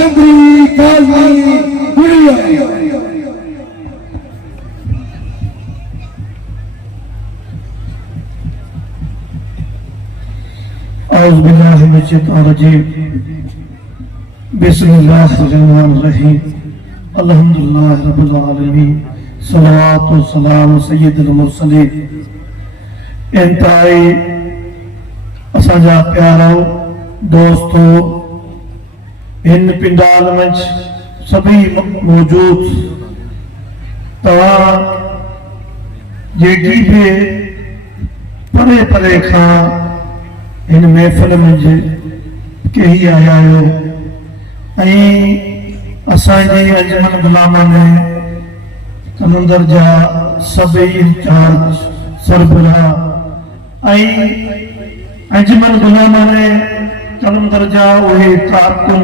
कलंदरी काजी गुड़िया औज़ु बिल्लाहि मिनश शैतानिर रजीम बिस्मिल्लाहिर रहमानिर रहीम अल्हम्दुलिल्लाहि रब्बिल आलमीन सलावतु व सलाम सय्यिदुल मुरसलीन। इंतहाई असांजा प्यारो दोस्तो इन पिंडाल मंच सभी मौजूद तव्हां जेकी भी परे परे खां इन महफ़िल मंझ कही आया आहियो ऐं असांजी अंजुमन गुलामन कलंदर जा सभई इंचार्ज सरबराह ऐं अंजुमन गुलामन कलंदर जा उहे कारकुन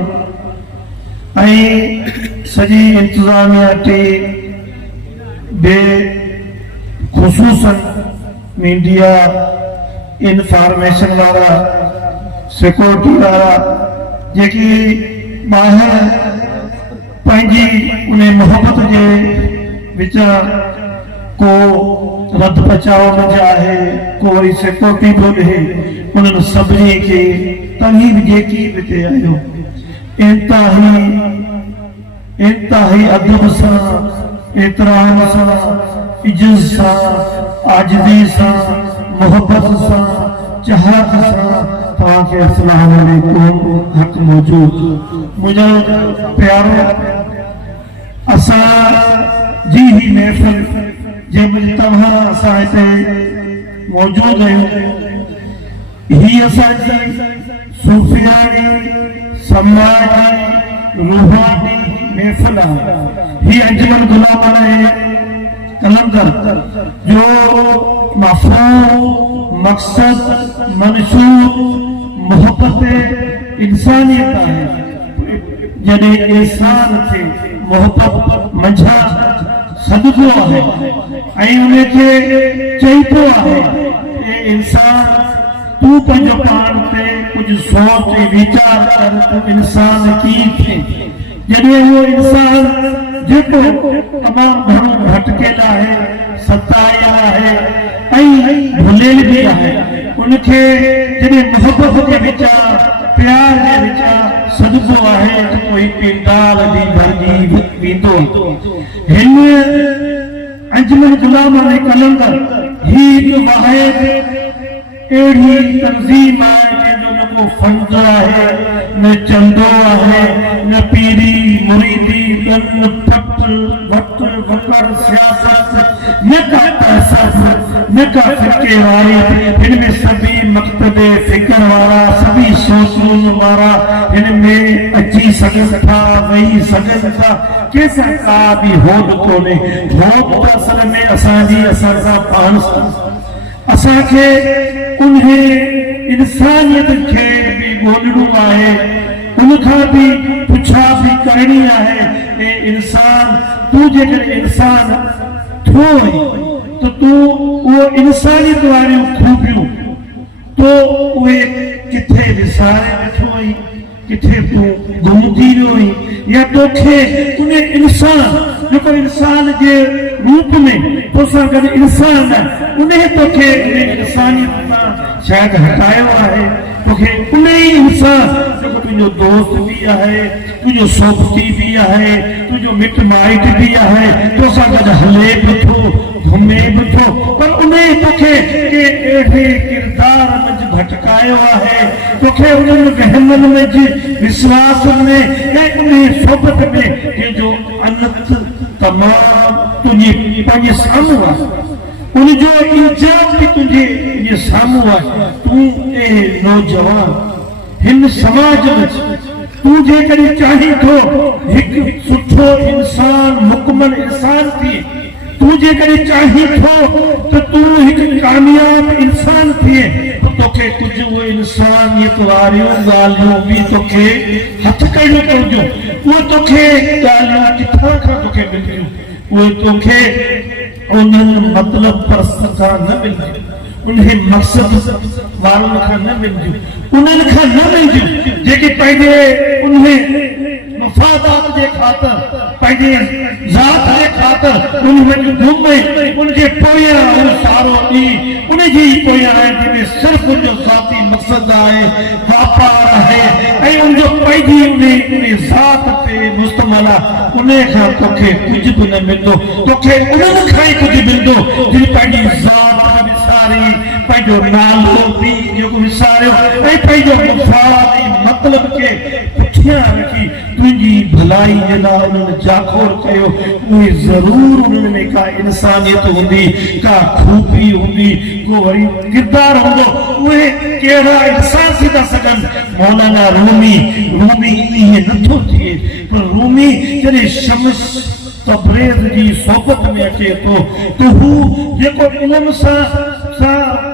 ऐं सॼी इंतज़ामिया टीम बे ख़ुसूसन मीडिया इंफॉर्मेशन वारा सिक्योरिटी वारा जेकी ॿाहिरि पंहिंजी उन मोहबत जे विच को रद बचाव मंझि आहे को वरी सिक्योरिटी पियो ॾिए उन्हनि सभिनी खे तव्हीं जेकी बि हिते आहियो इंतहाई अदब सां एतराम सां इज़त सां आजिज़ी सां मोहब्बत सां चाहत सां तव्हांखे अस्सलाम वालेकुम हक़ मौजूद। मुंहिंजो प्यारो असां जी ही महफ़िल जे मुंहिंजी तव्हां असां हिते मौजूद आहियूं ही असांजी सूफ़ियानी समाजी रूहानी महफ़िल आहे। ही अंजुमन गुलामन कलंदर जो मफ़हूम मक़सद मंशूर मोहब्बत इंसानियत आहे। जॾहिं इंसान खे मोहब्बत मंझां सदको आहे ऐं उनखे चइबो आहे इंसान तूं पंहिंजो पाण ते कुझु सोच वीचार कर तूं इंसान कीअं थिए। जॾहिं उहो इंसान जेको तमामु घणो भटकियल आहे सतायल आहे ऐं भुलियल बि आहे उनखे जॾहिं मोहबत जे विचार प्यार जे विचार सदको आहे त कोई पिंडाल बि भरिजी वेंदो। हिन अंजुमन गुलामन कलंदर ही हिकु वाहिद अहिड़ी तंज़ीम आहे जंहिंजो न को फंड आहे न चंदो आहे न पीरी मुरीदी न पट वट वकर सियासत न का तहसब न का फिक्र वारी इनमें सभी मकतबे फिक्र वारा सभी सोचून वारा इनमें अची सघनि था वही सघनि था कंहिंसां का बि होद कोन्हे। होद त असल में असांजी असां पाण असांखे उन्हे इंसानियत खे बि ॻोल्हणो आहे उनखां बि पुछा बि करणी आहे ऐं इंसान तूं जेकर इंसान थियो त तूं उहो इंसानियत वारियूं खूबियूं तो उहे किथे विसारे वेठो आहीं किथे तूं गुम थी वियो आहीं या तोखे उन इंसान जेको इंसान जे रूप में तोसां गॾु इंसान आहे उन तोखे उन इंसानियत मां शायदि हटायो आहे। तोखे उन ई इंसान जेको तुंहिंजो दोस्त बि आहे तुंहिंजो सोबती बि आहे तुंहिंजो मिट माइट बि आहे तोसां गॾु हले बि थो घुमे बि थो पर उन तोखे के अहिड़े किरदार में भटकायो आहे तोखे उन्हनि वहमनि में विश्वास में ऐं उन सोबत में जंहिंजो अनंत तमामु तुंहिंजे पंहिंजे साम्हूं आहे उनजो इजाद बि तुंहिंजे साम्हूं आहे। तूं ए नौजवान हिन समाज में तूं जेकॾहिं चाहीं थो हिकु सुठो इंसान मुकमल इंसान थिए तूं जेकॾहिं चाहीं थो त तूं हिकु कामयाब इंसान थिए त तोखे कुझु उहो इंसानियत वारियूं ॻाल्हियूं बि तोखे हथ करणियूं पवंदियूं। उहे तोखे ॻाल्हियूं किथां खां तोखे मिलंदियूं उहे तोखे उन्हनि मतिलब परस्त खां न मिलंदियूं उन्हे मक़सद वारनि खां न मिलंदियूं उन्हनि खां न मिलंदियूं जेके पंहिंजे उन्हे मफ़ादात जे ख़ातिर पंहिंजे ज़ात जे ख़ातिर उन वटि घुमे उनजे पोयां उन सारो ॾींहुं उनजी पोयां आहे जंहिंमें सिर्फ़ु उनजो ज़ाती मक़सदु आहे वापारु आहे ऐं उनजो पंहिंजी उन ज़ात ते मुश्तमिल आहे उन खां तोखे कुझु बि न मिलंदो तोखे उन्हनि खां ई कुझु मिलंदो जिन पंहिंजी ज़ात विसारी पंहिंजो नालो बि जेको विसारियो ऐं पंहिंजो मुफ़ाद ऐं मतिलब खे पुठियां रखी तुंहिंजी भलाई जे लाइ उन्हनि जाखोर कयो उहे ज़रूर उन्हनि में का इंसानियत हूंदी का खूबी हूंदी को वरी किरदारु हूंदो उहे कहिड़ा इंसान थी था सघनि मौलाना रूमी ईअं नथो थिए पर रूमी जॾहिं शम्स तबरेज़ जी सोबत में अचे थो त हू जेको इल्म सां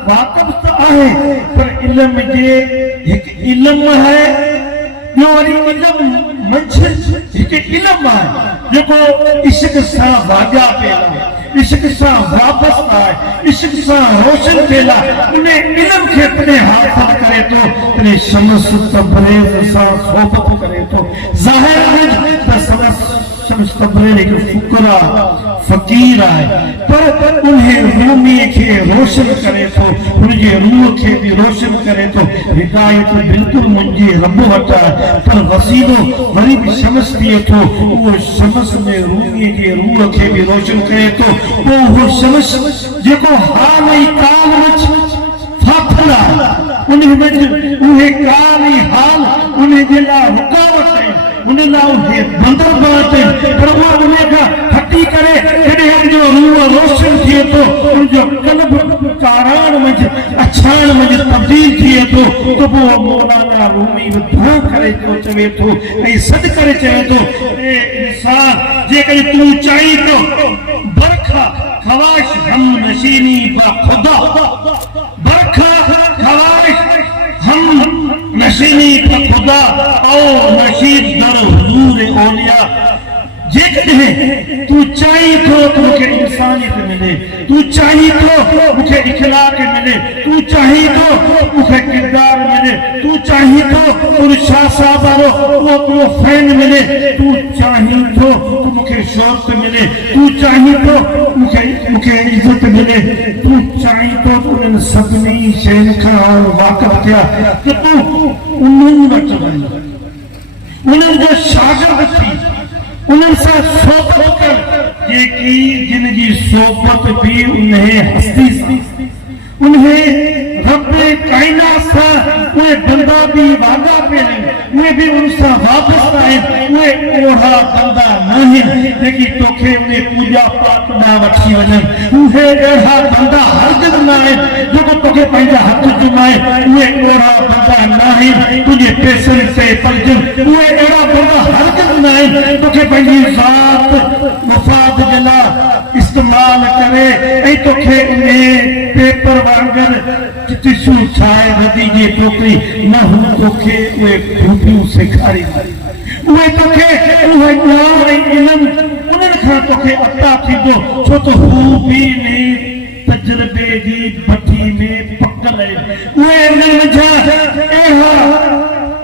वाक़िफ़ त आहे पर इल्म जे हिकु इल्म आहे ॿियो वरी इल्म मंझि हिकु इल्म आहे जेको इश्क सां वाॼापियल आहे इश्क सां वापसि आहे इश्क सां रोशन थियल आहे उन इल्म खे तॾहिं हासिल करे थो तॾहिं शम्स तबरेज़ सां सोबत करे थो ज़ाहिर आहे त शम्स तबरेज़ हिकु फुकरा फ़क़ीर आहे पर उन्हें रूमी खे रोशन करे थो उनजे रूह खे बि रोशन करे थो हिदायत बिल्कुलु मुंहिंजे रब वटि आहे पर वसीलो वरी बि शम्स थिए थो उहो शम्स में रूमीअ जे रूह खे बि रोशन करे थो पोइ उहो शम्स जेको हाल ऐं काल विच फाथल आहे उन में उहे काल ऐं हाल उन जे लाइ रुकावट आहिनि उन लाइ उहे बंदरगाह आहिनि पर उहा उन खां हटी करे जॾहिं उनजो रूह रोशन थिए थो उनजो क़ल्ब काराण मंझि अछाण मंझि तब्दील थिए थो त पोइ मौलाना रूमी विधा करे थो चवे थो ऐं सॾु करे चवे थो ए इंसान जेकॾहिं तूं चाहीं थो बरखा ख़वाहिश हम नशीनी बा ख़ुदा बरखा ख़वाहिश हम नशीनी बा ख़ुदा और नशीद दर हुजूर औलिया जेकॾहिं तूं चाहीं थो त मूंखे इंसानियत मिले तूं चाहीं थो मूंखे इख़लाक़ मिले तूं चाहीं थो मूंखे किरदार मिले तूं चाहीं थो तुर शाह साहब वारो उहो फैन मिले तूं चाहीं थो त मूंखे शौक़ मिले तूं चाहीं थो मूंखे इज़त मिले तूं चाहीं थो त उन्हनि सभिनी शयुनि खां वाक़िफ़ थिया त तूं उन्हनि वटि वञ उन्हनि जो शागिर्द थी उन्हनि सां सोबत कर जेकी जिन जी सोबत बि उन्हें हस्ती सां उन्हें रब कायनात सां उहे बंदा बि वादा पियल आहिनि उहे बि उन सां वापसि आहिनि उहे ओढ़ा बंदा न आहिनि जेकी तोखे उन पूॼा पाठ ॾांहुं वठी वञनि उहे अहिड़ा बंदा हरगिज़ न आहिनि जेको तोखे पंहिंजा हथ जुमाए उहे ओढ़ा बंदा न आहिनि तुंहिंजे पैसनि ते पलजनि उहे अहिड़ा बंदा हरगिज़ न आहिनि तोखे पंहिंजी ज़ात मुफ़ाद जे लाइ इस्तेमाल करे ऐं तोखे उन पेपर वांगुरु टिशू ठाहे नदी जी टोकरी न हू तोखे उहे खूबियूं सेखारी उहे तोखे उहे ॼाण ऐं इल्मु उन्हनि खां तोखे अता थींदो छो त हू बि तजुर्बे जी भठी में पकल आहिनि उहे उन्हनि जा अहिड़ा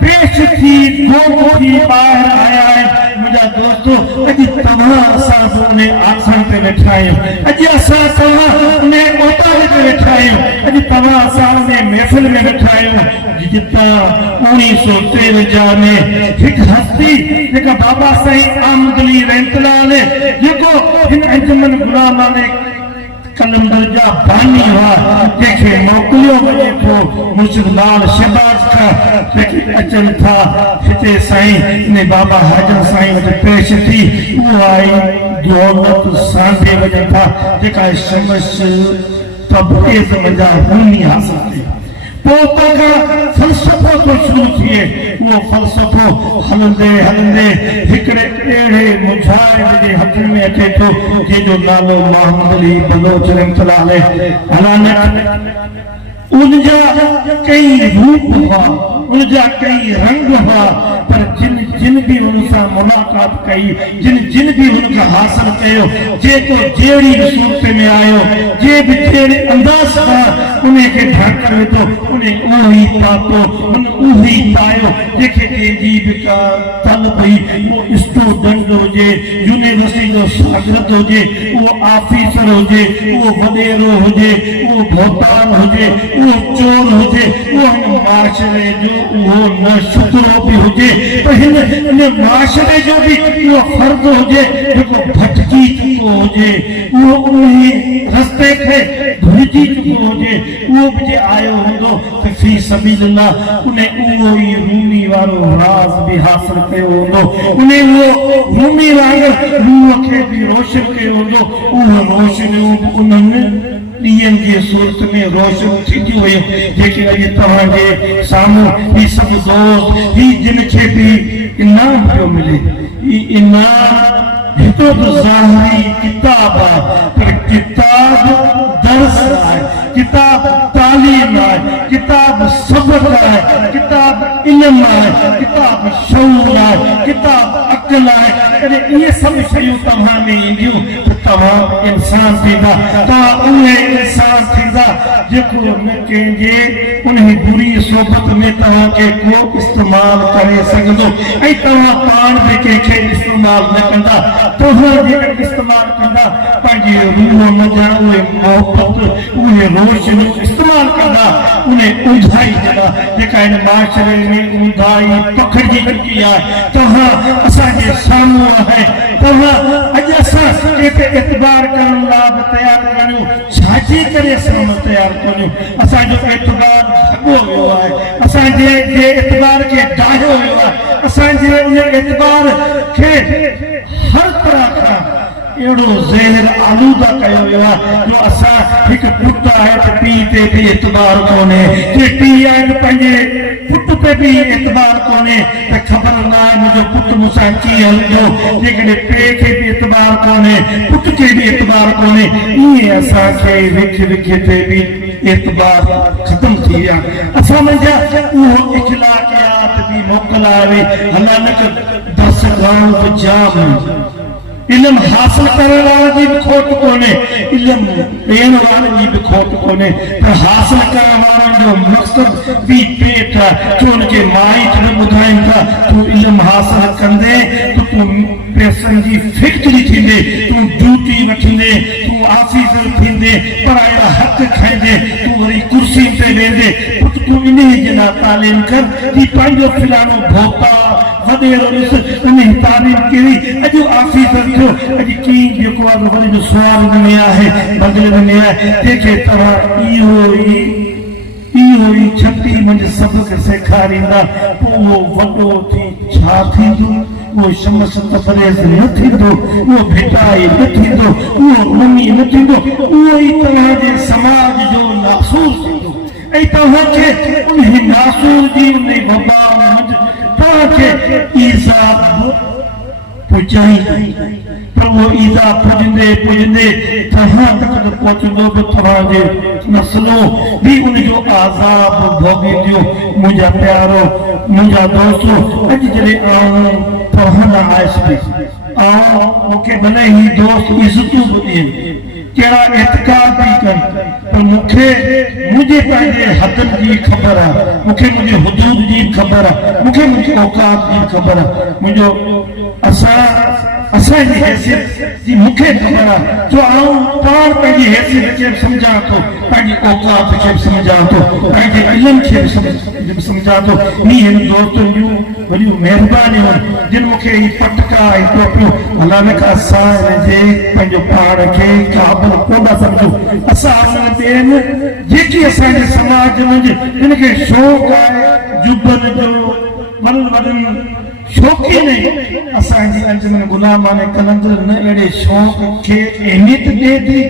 पेश थी थी ॿाहिरि आया आहिनि मुंहिंजा दोस्तो अॼु तव्हां असां बि उन आसन ते वेठा आहियूं अॼु असां तव्हां उन ओतारे ते वेठा आहियूं अॼु तव्हां असां उन महफ़िल में वेठा आहियूं जितां 1953 में हिकु हस्ती जेका बाबा साईं आमदली रहमतुल्लाह अलैह जेको हिन अंजुमन गुलामाने कलंदर जा बानी हुआ जंहिंखे मोकिलियो वञे थो मुर्शिद लाल शहबाज खां जेके अचनि था हिते साईं इन बाबा हाजर साईं वटि पेश थी उहो आई दौलत सांभे वञनि था जेका शमस तबरेज़ मंझां रूमी हासिल थी पोइ उतां खां फ़लसफ़ो थो शुरू थिए उहो फ़लसफ़ो हलंदे हलंदे हिकिड़े अहिड़े मुजाहिद जे हथ में अचे थो जंहिंजो नालो मोहम्मद अली बलोच रहमतुल्लाह अलैह अलानत उनजा कई रूप हुआ उनजा कई रंग हुआ पर जिन भी उन सां मुलाक़ात कई जिन भी उनखे हासिल कयो जेको जहिड़ी सूरत में आयो जे बि जहिड़े अंदाज़ सां उन्हें के ढांकर वेठो उन्हें उही पातो उन उही पायो जेके जी बिका तल पई वो स्टूडेंट होजे यूनिवर्सिटी जो शागिर्द होजे वो ऑफिसर होजे वो वडेरो होजे वो भोपाल होजे वो चोर होजे वो माशरे जो वो न शुक्रो भी होजे तो हिन माशरे जो भी वो फर्द होजे जो भटकी चुको होजे वो उन्हीं रस्ते खे भुलिजी चुको होजे वो भी आयो होंदो तो फी सबीलिल्लाह उन्हें उहो ही रूमी वारो राज भी हासिल कयो होंदो उन्हें वो रूमी वांगुरु रूह खे भी रोशन कयो होंदो उहो रोशनियूं उन्हनि ॾींहंनि जी सूरत में रोशन थींदियूं हुयूं जेके अॼु तव्हांजे साम्हूं ही सभु दोस्त ही जिन खे बि इनाम पियो मिले ही इनाम हिकिड़ो त ज़ाहिरी किताब आहे पर किताब दर्स आहे किताब तालीम आहे किताब सबक आहे किताब इल्म आहे किताब शऊर आहे किताब अक़ल आहे कॾहिं इहे सभु शयूं तव्हां में ईंदियूं त तव्हां इंसान थींदा तव्हां उहे इंसान थींदा जेको न कंहिंजे उन बुरी सोबत में तव्हांखे को इस्तेमालु करे सघंदो ऐं तव्हां पाण बि कंहिंखे इस्तेमालु न कंदा तव्हां जेकॾहिं इस्तेमालु कंदा पंहिंजी रूह न ॼाण उहे मोहबत उहे रोशनियूं इस्तेमालु कंदा उन्हें ऊंधाई कंदा जेका हिन माशरे में ऊंधाई पखिड़िजी चुकी आहे तव्हां असांजे साम्हूं आहे तव्हां अॼु असां कंहिंखे एतबार करण लाइ बि तयारु कान्हियूं छाजे करे असां न तयारु कोन्हियूं असांजो एतबार भॻो वियो आहे असांजे एतबार खे डाहियो वियो आहे असांजे उन एतबार खे हर तरह खां एड़ो ज़हर आलूदा कयो वियो आहे जो असां हिकु पुटु आहे त पीउ ते बि एतबार कोन्हे जे पीउ आहे पंहिंजे पुट ते बि एतबार कोन्हे त ख़बर न आहे मुंहिंजो पुटु मूंसां कीअं हलंदो जेकॾहिं पीउ खे बि एतबार कोन्हे पुट खे बि एतबार कोन्हे ईअं असांखे विख विख ते बि एतबार ख़तम थी विया असां मुंहिंजा उहो इख़लाक़ियात बि मोकिलाए हला न दस गांव बि जाम इल्म हासिल करण वारनि जी बि खोट कोन्हे इल्म ॾियण वारनि जी बि खोट कोन्हे पर हासिल करण वारनि जो मक़सद बि पेट आहे छो हुनखे माइट न ॿुधाइनि था तूं इल्म हासिल कंदे त तूं पैसनि जी फैक्ट्री थींदे तूं ड्यूटी वठंदे तूं ऑफिसर थींदे पढ़ाया हक़ खाईंदे तूं वरी कुर्सी ते वेंदे पुट तूं इन जे लाइ तालीम कर कि पंहिंजो फलाणो भोपा वॾेरो ॾिस उन तालीम कहिड़ी अॼु ऑफिसर थियो अॼु कीअं जेको आहे वरी जो सुवाल ॾिने आहे बदिले ॾिने आहे तंहिंखे तव्हां इहो ई छटी मुंहिंजे सबक सेखारींदा पोइ उहो वॾो थी छा थींदो वो शमस तफरेज न थींदो वो भेटाई न थींदो वो रूमी न थींदो उहो ई तव्हांजे समाज जो नासूर थींदो ऐं तव्हांखे उन नासूर जी उन वबा तव्हांखे ईज़ा पुॼाईंदी पर वो ईज़ा पुॼंदे तव्हां तक पहुचंदो बि तव्हांजे नस्लों भी उनजो आज़ाब भोगींदियूं मुंहिंजा प्यारो मुंहिंजा दोस्तो अॼु जॾहिं आऊं पढ़ंदा आयुसि मूंखे भले ई दोस्त इज़तूं बि ॾियनि कहिड़ा एतकाद बि कनि पर मूंखे मुंहिंजे पंहिंजे हदनि जी ख़बर आहे मूंखे मुंहिंजे हुदूद जी ख़बर आहे मूंखे मुंहिंजी औकात जी ख़बर आहे मुंहिंजो असांजी हैसियत जी मूंखे ख़बर आहे जो आऊं पाण पंहिंजी हैसियत खे बि सम्झां थो पंहिंजी औकात खे बि सम्झां थो पंहिंजे इल्म खे बि सम्झां थो नी हिन दोस्तनि जूं वॾियूं महिरबानियूं जिन मूंखे ही पटका ऐं टोपियूं हलाइण खां असां जे पंहिंजो पाण खे क़ाबिल कोन सम्झूं असां ॿियनि जेकी असांजे समाज मंझि जिन खे शौक़ु आहे जुबन जो वॾनि शौक़ीन असांजी अंजुमन गुलामाने कलंदर न अहिड़े शौक़ खे अहमियत ॾिए थी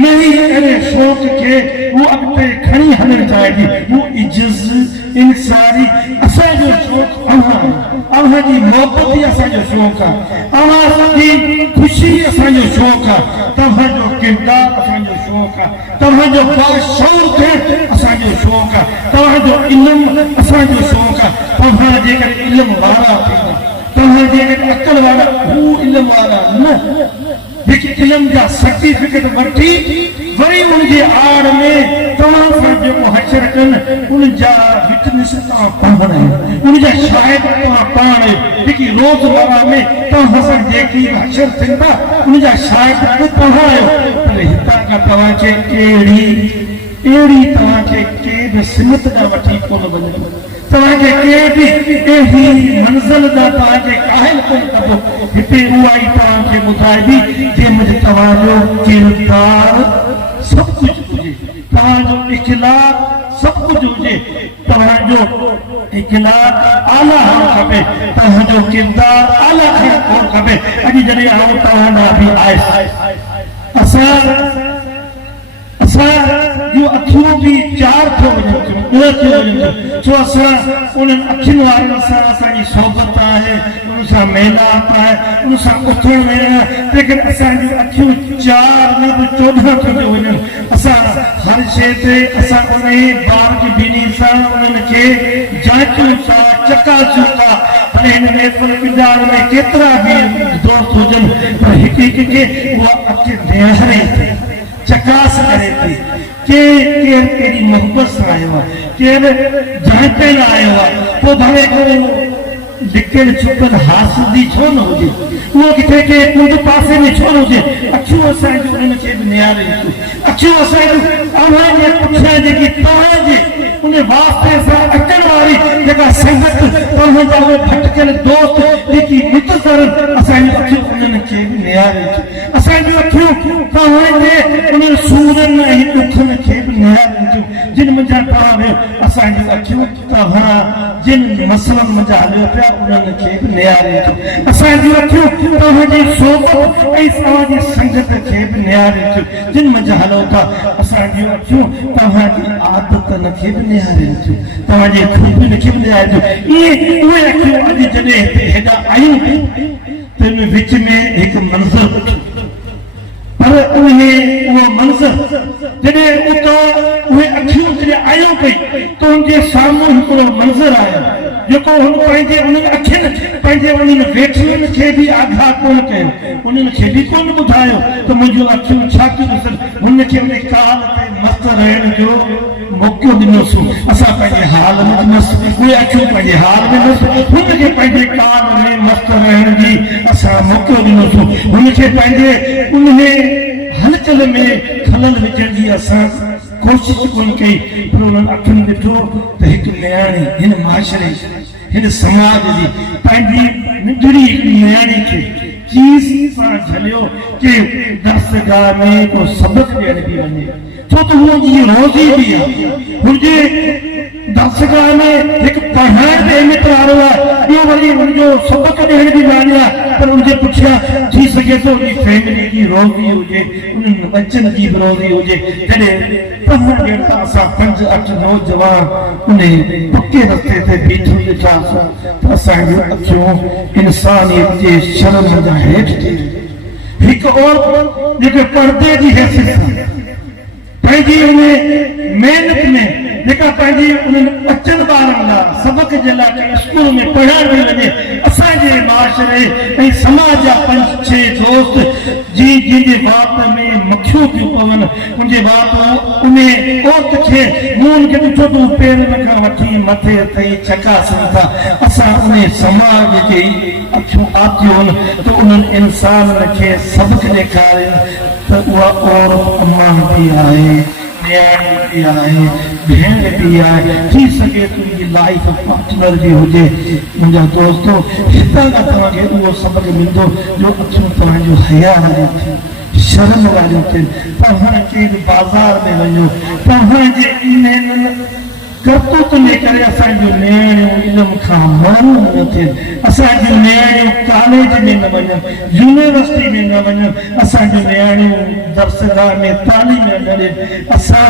न ई अहिड़े शौक़ खे उहो अॻिते खणी हलणु चाहे थी उहो इज़त इंसारी असांजो शौक़ु अव्हां जी मोहबत ई असांजो शौक़ु आहे अव्हां जी ख़ुशी असांजो शौक़ु आहे तव्हांजो किरदार असांजो शौक़ु आहे तव्हांजो बाशऊर थियणु असांजो शौक़ु आहे तव्हांजो इल्मु असांजो शौक़ु आहे तव्हां जेकॾहिं इल्मु वारा थींदा तव्हां जेकॾहिं अक़ल वारा हू इल्मु वारा न जेके इल्म जा सर्टिफिकेट वठी वरी उनजे आड़ में तव्हां सां जो हशर कन उन जा विटनेस ता पढ़ण उन जा शायद ता पाण जेकी रोजमर्रा में ता हसन जेकी हशर थिंदा उन जा शायद को पढ़ायो पर हिता का तवा के एड़ी तवा के के सिमत का वठी कोन बने तवा के भी एही मंजिल दा तवा के काहिल कोन कबो हिते उआई तवा के बुधाई भी जे मुझे तवा जो किरदार सब कुछ हुजे तवा जो इखलाक सब कुछ हुजे तवा जो इखलाक आला हो खबे तवा जो किरदार आला हो खबे अॼु जॾहिं आओ तवा ना भी आए असा जो अखियों भी चार थो वञनि छो असां उन्हनि अखियुनि वारनि सां असांजी सोबत आहे उन सां मेलाप आहे उन सां उथण वेहण लेकिन असांजी अखियूं चार न बि 14 थी वञनि असां हर शइ ते असां उन ॿार जी बीनी सां उन्हनि खे जांचूं था चकासूं था भले हिन महफ़िल पिंडार में केतिरा बि दोस्त हुजनि पर हिकु खे उहा अखि निहारे थी चकास करे थी केर केरी मोहब्बत सां आयो आहे केर जांचे लाइ आयो आहे पोइ भले को लिकियल छुपल हासिदी छो न हुजे उहो किथे के कुंड पासे में छो न हुजे अखियूं असांजी उन्हनि खे बि निहारे थियूं अखियूं असांजी अव्हां जे पुठियां जेकी तव्हांजे उन वास्ते सां अचण वारी जेका संगत तव्हांजा उहे भटकियल दोस्त जेकी मित्र असांजी अखियूं उन्हनि खे बि निहारे थियूं असांजूं अखियूं तव्हांजे उन सूरनि ऐं ॾुखनि खे बि निहारे थियूं जिन मुंहिंजा तव्हां वियो असांजूं अखियूं तव्हां जिन मसलनि मुंहिंजा हलियो पिया उन्हनि खे बि निहारे थियूं असांजूं अखियूं तव्हांजी सोबत ऐं तव्हांजी संगत खे बि निहारे थियूं जिन मुंहिंजा हलो था असांजूं अखियूं तव्हांजी आदतनि खे बि निहारे थियूं तव्हांजे खूबियुनि खे बि निहारे थियूं इहे उहे अखियूं अॼु जॾहिं हिते हेॾा आयूं तंहिं विच में हिकु मंज़र पर उहो मंज़र जॾहिं उतां उहे अखियूं जॾहिं आयूं पई त उनजे साम्हूं हिकिड़ो मंज़र आयो जेको हुन पंहिंजे उन्हनि अखियुनि पंहिंजे उन्हनि वेठियुनि खे बि आगाह कोन कयो उन्हनि खे बि कोन ॿुधायो त मुंहिंजूं अखियूं छा थियूं ॾिसनि हुनखे उन काल ते मस्तु रहण जो मौक़ो ॾिनोसीं असां पंहिंजे हाल में ॾिनोसीं उहे अखियूं पंहिंजे हाल में ॾिनोसीं हुनखे पंहिंजे काल में मस्तु रहण जी असां मौक़ो ॾिनोसीं हुनखे पंहिंजे उन हलचल में खलल विझण जी असां कोशिश कोन कई पर उन्हनि अखियुनि ॾिठो त हिकु नियाणी हिन माशरे हिन समाज जी पंहिंजी नंढड़ी हिकु नियाणी खे चीज़ सां झलियो कि दर्सगाह में को सबक ॾियण बि वञे छो त हुनजी रोज़ी बि आहे हुनजे दर्सगाह में हिकु पढ़ाइण ते अहमियत वारो आहे ॿियो वरी हुनजो सबक ॾियण बि वारी आहे पर हुनजे पुठियां थी सघे थो उनजी फैमिली जी रोज़ी हुजे उन्हनि बच्चनि जी बि रोज़ी हुजे जॾहिं तव्हां जहिड़ा असां 5-8 नौजवान उन पके रस्ते ते बीठो ॾिठासीं त असांजूं अखियूं इंसानियत जे शर्म जा हेठि हिकु औरत जेके पर्दे जी हैसियत सां पंहिंजी उन महिनत में जेका पंहिंजी उन्हनि अचनि ॿारनि लाइ सबक जे लाइ स्कूल में पढ़ण बि वञे असांजे माशरे ऐं समाज जा 5-6 दोस्त जंहिंजे वात में मखियूं थियूं पवनि उनजे वात उन औरत खे मूं खे ॾिठो तूं पेरनि खां वठी मथे ताईं चकासनि था असां उन समाज जे अखियूं आतियूं आहिनि त उन्हनि इंसाननि खे सबक ॾेखारियो त उहा औरत अम्मा बि आहे नियाणी बि आहे भेण बि आहे थी सघे तुंहिंजी लाइफ पार्टनर बि हुजे मुंहिंजा दोस्तो हितां खां तव्हांखे उहो सबक मिलंदो जो अखियूं तव्हांजो हया वारियूं थियूं शर्म वारियूं थियनि तव्हां केरु बाज़ार में वञो तव्हांजे इन्हनि करतूतनि करे असांजूं नियाणियूं इल्म खां माण्हू न थियनि असांजूं नियाणियूं कॉलेज में न वञनि यूनिवर्सिटी में न वञनि असांजूं नियाणियूं दर्सगाह में तालीम न ॾियनि असां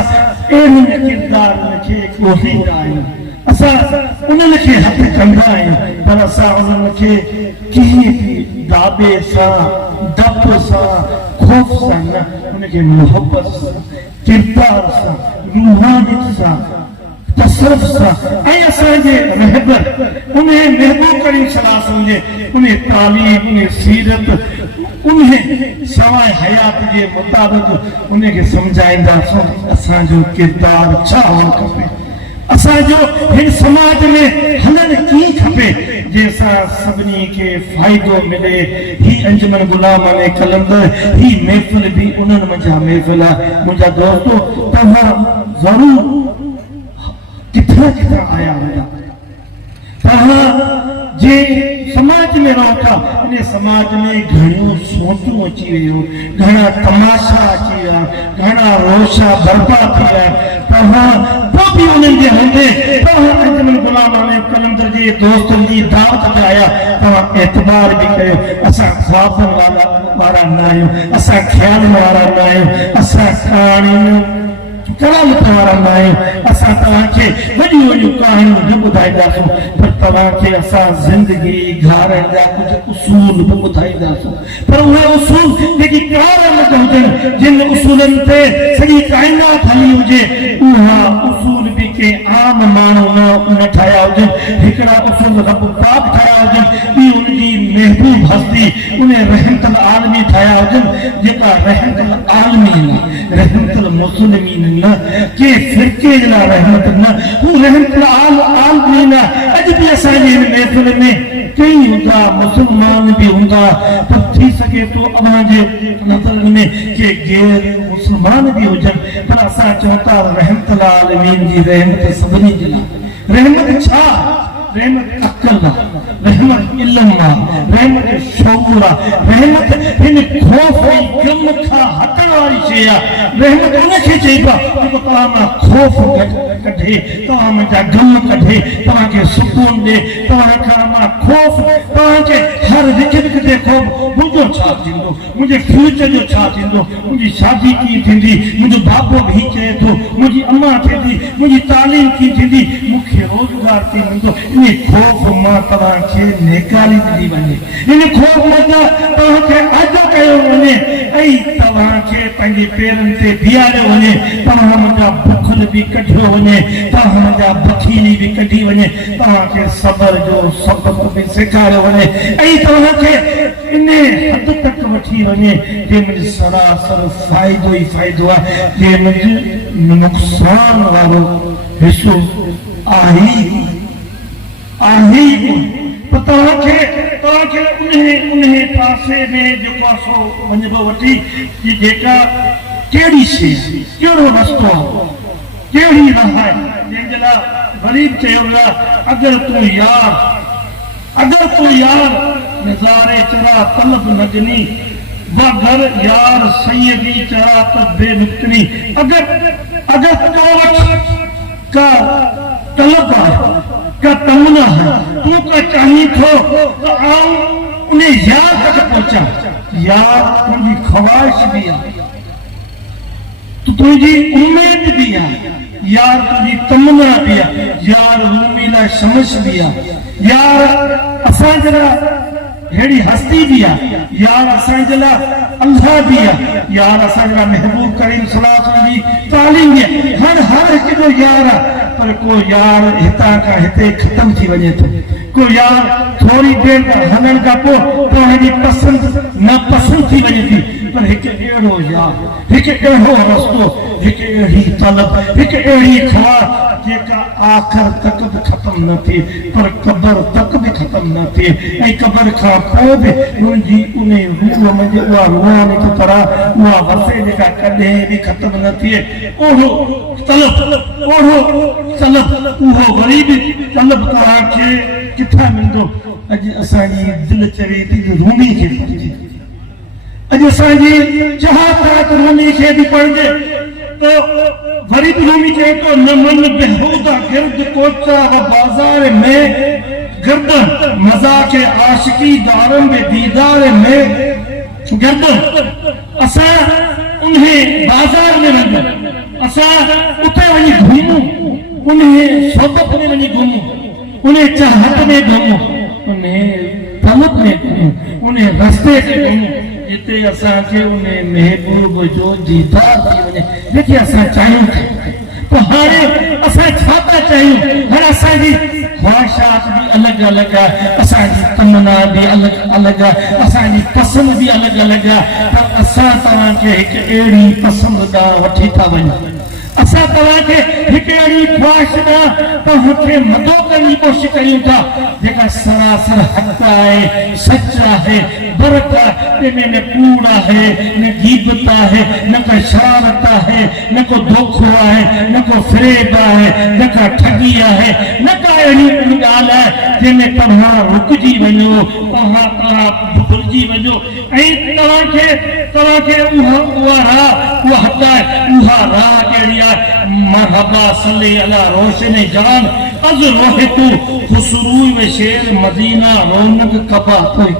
अहिड़े किरदारनि खे ॻोल्हींदा आहियूं असां उन्हनि खे हथ कंदा आहियूं पर असां उन्हनि खे कंहिं बि दाबे सां डप सां ख़ौफ़ सां न उनखे मोहबत सां किरदार सां रूहानियत सां तसरफ सां ऐं असांजे रहबर उन महबूब करीम सलाह जे उन तालीम उन सीरत उन्हें सवाइ हयात जे मुताबिक़ उनखे सम्झाईंदासीं असांजो किरदारु छा हुअणु खपे, असांजो हिन समाज में हलण कीअं खपे जंहिंसां सभिनी खे फ़ाइदो मिले। ही अंजुमन गुलाम कलंदर ही महफ़िल बि उन्हनि मंझां महफ़िल आहे। मुंहिंजा दोस्तो तव्हां ज़रूर किथां किथां आया हूंदा, तव्हां जे समाज में रहो था, इन समाज में घणियूं सोचूं अची वियूं, घणा तमाशा अची विया, घणा रोशा बर्पा थी विया। तव्हां पोइ बि उन्हनि जे हूंदे तव्हां अंजुमन गुलाम कलंदर जे दोस्तनि जी दावत ते आया, तव्हां एतबार बि कयो। असां ख्वाबनि वारा न आहियूं, असां ख़्यालनि वारा न आहियूं, असां कहाणियूं करामत वारा न आहियूं, असां तव्हांखे वॾियूं वॾियूं कहाणियूं न ॿुधाईंदासीं, पर तव्हांखे असां ज़िंदगी घारण जा कुझु उसूल बि ॿुधाईंदासीं। पर उहे उसूल जेकी कारमत हुजनि, जिन उसूलनि ते सॼी काइनात हली हुजे, उहा उसूल बि के आम माण्हू न ठाहिया हुजनि। हिकिड़ा उसूल रब पाक ठाहिया हुजनि, ॿी उनजी महबूब हस्ती उन रहमतुल आलमी ठाहिया हुजनि, जेका रहमतुल आलमीन रहमतुल मुस्लिमीन न के फिरके जे लाइ रहमत न, हू रहमतुल आलमीन। अॼु बि असांजे हिन महफ़िल में कई हूंदा मुस्लमान बि हूंदा, पर थी सघे थो अव्हांजे नज़रनि में के गैर मुस्लमान बि हुजनि, पर असां चऊं था रहमतुल आलमीन जी रहमत सभिनी जे लाइ। रहमत छा? रहमत अक़ल आहे, रहमत इल्म आहे, रहमत शऊर आहे, रहमत हिन ख़ौफ़ ऐं ग़म खां हटण वारी शइ आहे। रहमत उनखे चइबो आहे जेको तव्हां मां ख़ौफ़ कढे, तव्हां मुंहिंजा ग़म कढे, तव्हांखे सुकून ॾे, तव्हां खां मां ख़ौफ़, तव्हांखे हर विच विच ते ख़ौफ़, मुंहिंजो छा थींदो, मुंहिंजे फ्यूचर जो छा थींदो, मुंहिंजी शादी कीअं थींदी, मुंहिंजो बाबो बि चए थो, मुंहिंजी अम्मा थींदी, मुंहिंजी तालीम कीअं थींदी, मूंखे रोज़गार थी मिलंदो। इन ख़ौफ़ मां तव्हांखे निकाली ॾिनी वञे, इन ख़ौफ़ मां तव्हांखे आज़ादु कयो वञे ऐं तव्हांखे पंहिंजे पेरनि ते बीहारियो वञे, तव्हां मुंहिंजा बुखल बि कढियो वञे, तव्हां मुंहिंजा बखीली बि कढी वञे, तव्हांखे सबर जो सबक़ बि सेखारियो वञे ऐं तव्हांखे इन हद तक वठी वञे जे मुंहिंजो सरासर फ़ाइदो ई फ़ाइदो आहे, जे मुंहिंजो नुक़सान वारो हिसो आहे। तव्हांखे उन पासे में जेको आहे सो वञिबो वठी, जेका कहिड़ी शइ, कहिड़ो रस्तो आहे, कहिड़ी राह आहे, जंहिंजे लाइ ग़रीब चयो वियो आहे अगरि तूं यार नज़ारे चरा तलब नगनी वगर यार सैयदी चरा त बेनुक्तनी। अगर तो का तलब है, का तमन्ना है, तू का चाहिए तो आऊं उन्हें यार तक पहुंचा। यार तुझी ख्वाहिश भी है, तो तुझी उम्मीद भी है, यार तुझी तमन्ना भी है, यार रूमीला समझ भी है, यार असां जरा हेड़ी हस्ती भी है, यार असां जला अल्लाह भी है, यार असां जला महबूब करीम सल्लल्लाहु अलैहि वसल्लम जी तालीम है। हर एक जो यार है, पर को यार हितां खां हिते खत्म थी वञे थो, को यार थोड़ी देर हलण खां पोइ तव्हांजी पसंदि नापसंदि थी वञे थी, पर हिकु अहिड़ो यार, हिकु अहिड़ो रस्तो, हिकु अहिड़ी तलब, हिकु अहिड़ी ख्वाहिश जेका आख़िर तक बि ख़त्म न थिए, पर क़बर तक बि ख़त्म न थिए ऐं क़बर खां पोइ बि मुंहिंजी उन रूह में उहा रूहानी तरह उहा वसे जेका कॾहिं बि ख़त्म न थिए, ओढ़ो तलब उहो वरी बि तलब तव्हांखे किथां मिलंदो। अॼु असांजी दिलि चवे थी रूमी खे पढ़जे, अॼु असांजी चाहत रूमी खे बि पढ़जे, तो वरी बि रूमी चए थो न मन बेहूदा गिर्द कोचा व बाज़ार में गर्दन मज़ाक़ आशिकी दारन में दीदार में गर्दन। असां उन्हें बाज़ार में वञूं, असां उते वञी घुमूं, उन्हें सोबत में वञी घुमूं, उन्हें चाहत में घुमूं, उन्हें तलब में घुमूं, उन्हें रस्ते ते घुमूं जिते असांखे उन महबूब जो दीदार थी वञे जेके असां चाहियूं था। तो हाणे असां छा था चाहियूं? हाणे असांजी ख्वाहिशात भी अलग अलग है, असांजी तमन्ना भी अलग अलग है, असांजी पसंद भी अलग अलग है, पर असां तव्हांखे हिकु अहिड़ी पसंद ॾांहुं वठी था वञूं। असां तव्हांखे हिकु अहिड़ी ख्वाहिश ॾांहुं तव्हांखे मदो करण जी कोशिशि कयूं था जेका सरासर हक़ आहे, सच आहे, बरत आहे, न कूड़ आहे, न गीबत आहे, न का शरारत आहे, न को धोखो आहे, न को फ़रेब आहे, न का ठगी आहे, न का अहिड़ी ॻाल्हि आहे जंहिंमें तव्हां रुकिजी वञो, तव्हां भुलिजी वञो ऐं तव्हांखे उहा राह, उहा हद आहे, उहा राह कहिड़ी आहे। मरहबा सल्ली अला रोशन जान अज़ रोहितु खुसरू व शेर मदीना रौनक कबा कोई।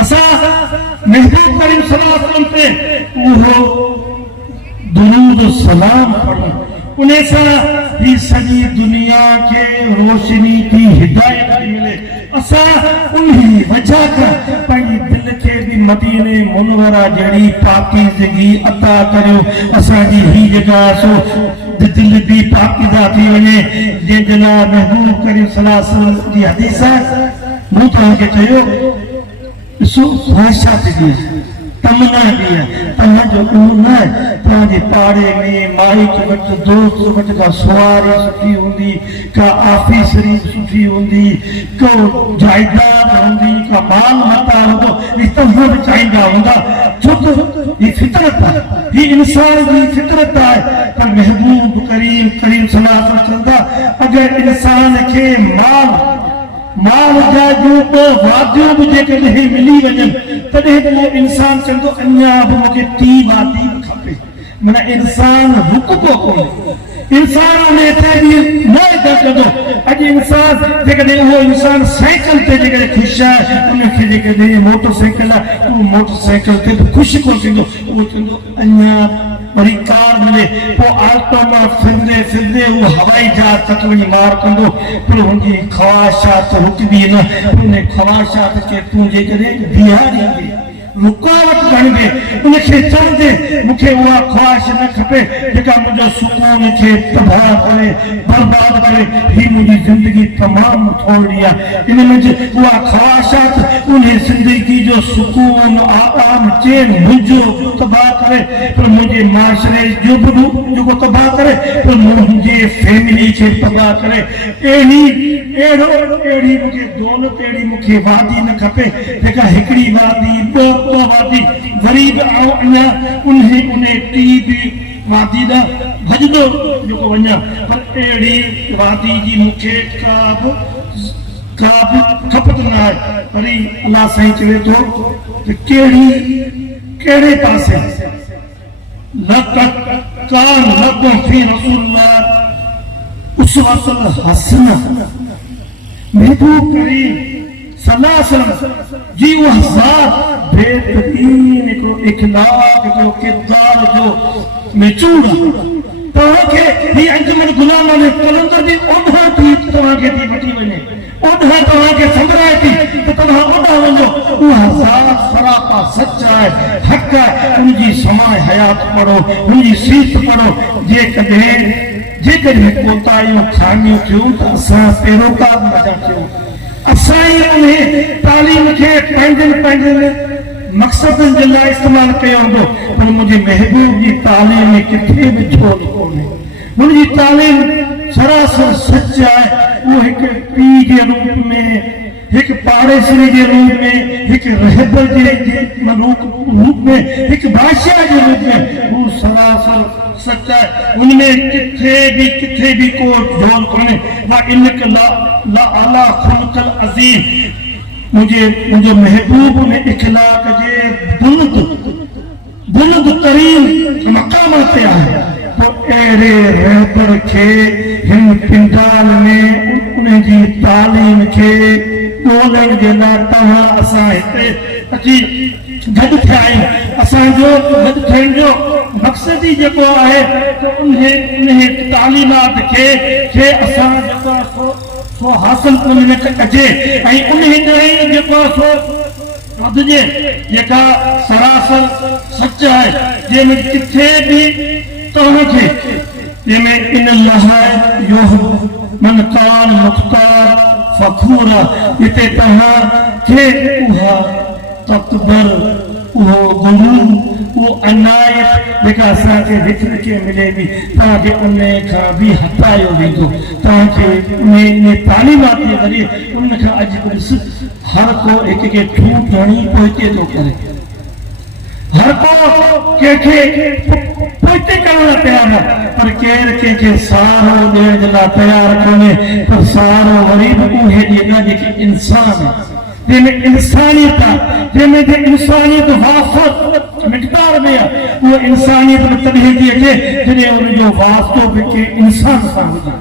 असां महबूब करीम सल्लल्लाहु अलैहि वसल्लम ते उहो दुरूद सलाम पढ़ूं, उन सां ही सॼी दुनिया खे रोशनी की हिदायत मिले। असां उन वजह खां पंहिंजी दिलि खे बि मदीने मुनवरा जहिड़ी पाकीज़गी अता करियो। असांजी ही जॻह सो दिलि बि पाकीज़ा थी वञे। जंहिं जनाब महबूब करीम सल्लल्लाहु अलैहि वसल्लम जी हदीस आहे, मूं तव्हांखे चयो ॾिसो ख्वाहिशात बि आहे, तमन्ना बि आहे, तव्हांजो उहो न आहे तव्हांजे पाड़े में माइक वटि दोस्त वटि का सुवारी सुठी हूंदी, का ऑफिसरी सुठी हूंदी, को जायदाद हूंदी, का माल मता हूंदो, तव्हां बि चाहींदा हूंदा, छो त ही फितरत आहे, ही इंसान जी फितरत आहे। पर महबूब करीम सल्लल्लाहु अलैहि वसल्लम चवंदा अगरि इंसान खे माल जा जो वादियूं बि जेकॾहिं मिली वञनि तॾहिं बि उहो इंसान चवंदो अञा बि मूंखे टी वादी खपे। माना इंसान रुकंदो कोन्हे, इंसान उन ते बि न कंदो। अॼु इंसान जेकॾहिं उहो इंसान साइकिल ते जेकॾहिं ख़ुशि आहे, उनखे जेकॾहिं मोटरसाइकिल आहे, उहो मोटरसाइकिल ते बि ख़ुशि कोन थींदो, उहो चवंदो अञा वरी कार मिले, पोइ ऑटो मां फिरंदे उहो हवाई जहाज तक वञी मार कंदो, पर हुनजी ख्वाहिशात रुकंदी न। उन ख्वाहिशात खे तूं जेकॾहिं बीहारींदे, रुकावट खणंदे, उनखे चवंदे मूंखे उहा ख्वाहिश न खपे जेका मुंहिंजो सुकून खे तबाह करे, बर्बाद करे, ही मुंहिंजी ज़िंदगी तमामु थोरी आहे। इन में उहा ख्वाहिशात उन ज़िंदगी जो सुकून, आराम, चैन मुंहिंजो तबाह करे, पर मुंहिंजे माशरे जो बि जेको तबाह करे, पर मुंहिंजे फैमिली खे तबाह करे। अहिड़ी मूंखे दौलत, अहिड़ी मूंखे वादी न खपे जेका हिकिड़ी वादी, ॿ वादी ग़रीब अञा उन टी बि वादी ॾांहुं भॼंदो जेको वञा, पर अहिड़ी वादी जी मूंखे का बि खपत न आहे। वरी अलाह साईं चवे थो त कहिड़े पासे कान लॻो फी रसूलुल्लाह उसवतुल हसना। महबूब करीम सल्लल्लाहु अलैहि वसल्लम जी उहा ज़ात बेहतरीन हिकिड़ो इखलाक, हिकिड़ो किरदार जो निचोड़ तव्हांखे ही अंजुमन गुलामन कलंदर जी ओॾां थी तव्हांखे थी वठी वञे, ओॾां तव्हांखे संभराए थी त तव्हां ओॾां वञो। उहा ज़ात सरापा सच आहे, हक़ आहे। उनजी समाए हयात पढ़ो, उनजी सीरत पढ़ो। जेकॾहिं कोताहियूं खामियूं थियूं त असां पैरोकार न थियूं। असां ई उन तालीम खे पंहिंजनि मक़सदनि जे लाइ इस्तेमालु कयो हूंदो, पर मुंहिंजे महबूब जी तालीम में किथे बि झोल कोन्हे। मुंहिंजी तालीम सरासर सच आहे। उहो हिकु पीउ जे रूप में, हिकु पाड़ेसरी जे रूप में, हिकु रहबर जे रूप में, हिकु बादशाह जे रूप में हू सरासर सच है। उनमें किथे भी को झोल कोने। वा इनक ला अला खुलकल अजीम। मुझे महबूब ने इखलाक जे बुलंद तरीन मकाम ते आहे। तो अहिड़े रहबर खे हिन पिंडाल में उनजी तालीम खे ॻोल्हण जे लाइ तव्हां असां हिते अची गॾु थिया आहियूं। असांजो गॾु थियण जो मक़सद ही जेको आहे त उन तालीमात खे असां जेको आहे सो हासिल कजे ऐं उन जेको आहे सो वधिजे, जेका सरासर सच आहे, जंहिंमें किथे बि तव्हांखे जंहिंमें इन मन कान मुख्तार फखूरा इते तव्हां खे उहा तकबर उहो गुरूर वो अनायत जेका असांखे विच विच मिले थी तव्हांखे उन खां बि हटायो वेंदो तव्हांखे उन तालीमात जे ज़रिए उन खां अॼु ॾिस हर को हिक खे ठूठ हणी पोइते थो करे हर को कंहिंखे पोइते करण लाइ तयारु आहे पर केरु कंहिंखे सहारो ॾियण जे लाइ तयारु कोन्हे पर सहारो वरी बि उहे ॾींदा जेके इंसान जंहिंमें इंसानियत आहे जंहिंमें इंसानियत वाफ़त मिक़दार में आहे उहा इंसानियत में तॾहिं थी अचे जॾहिं उनजो वास्तो बि कंहिं इंसान सां हुजे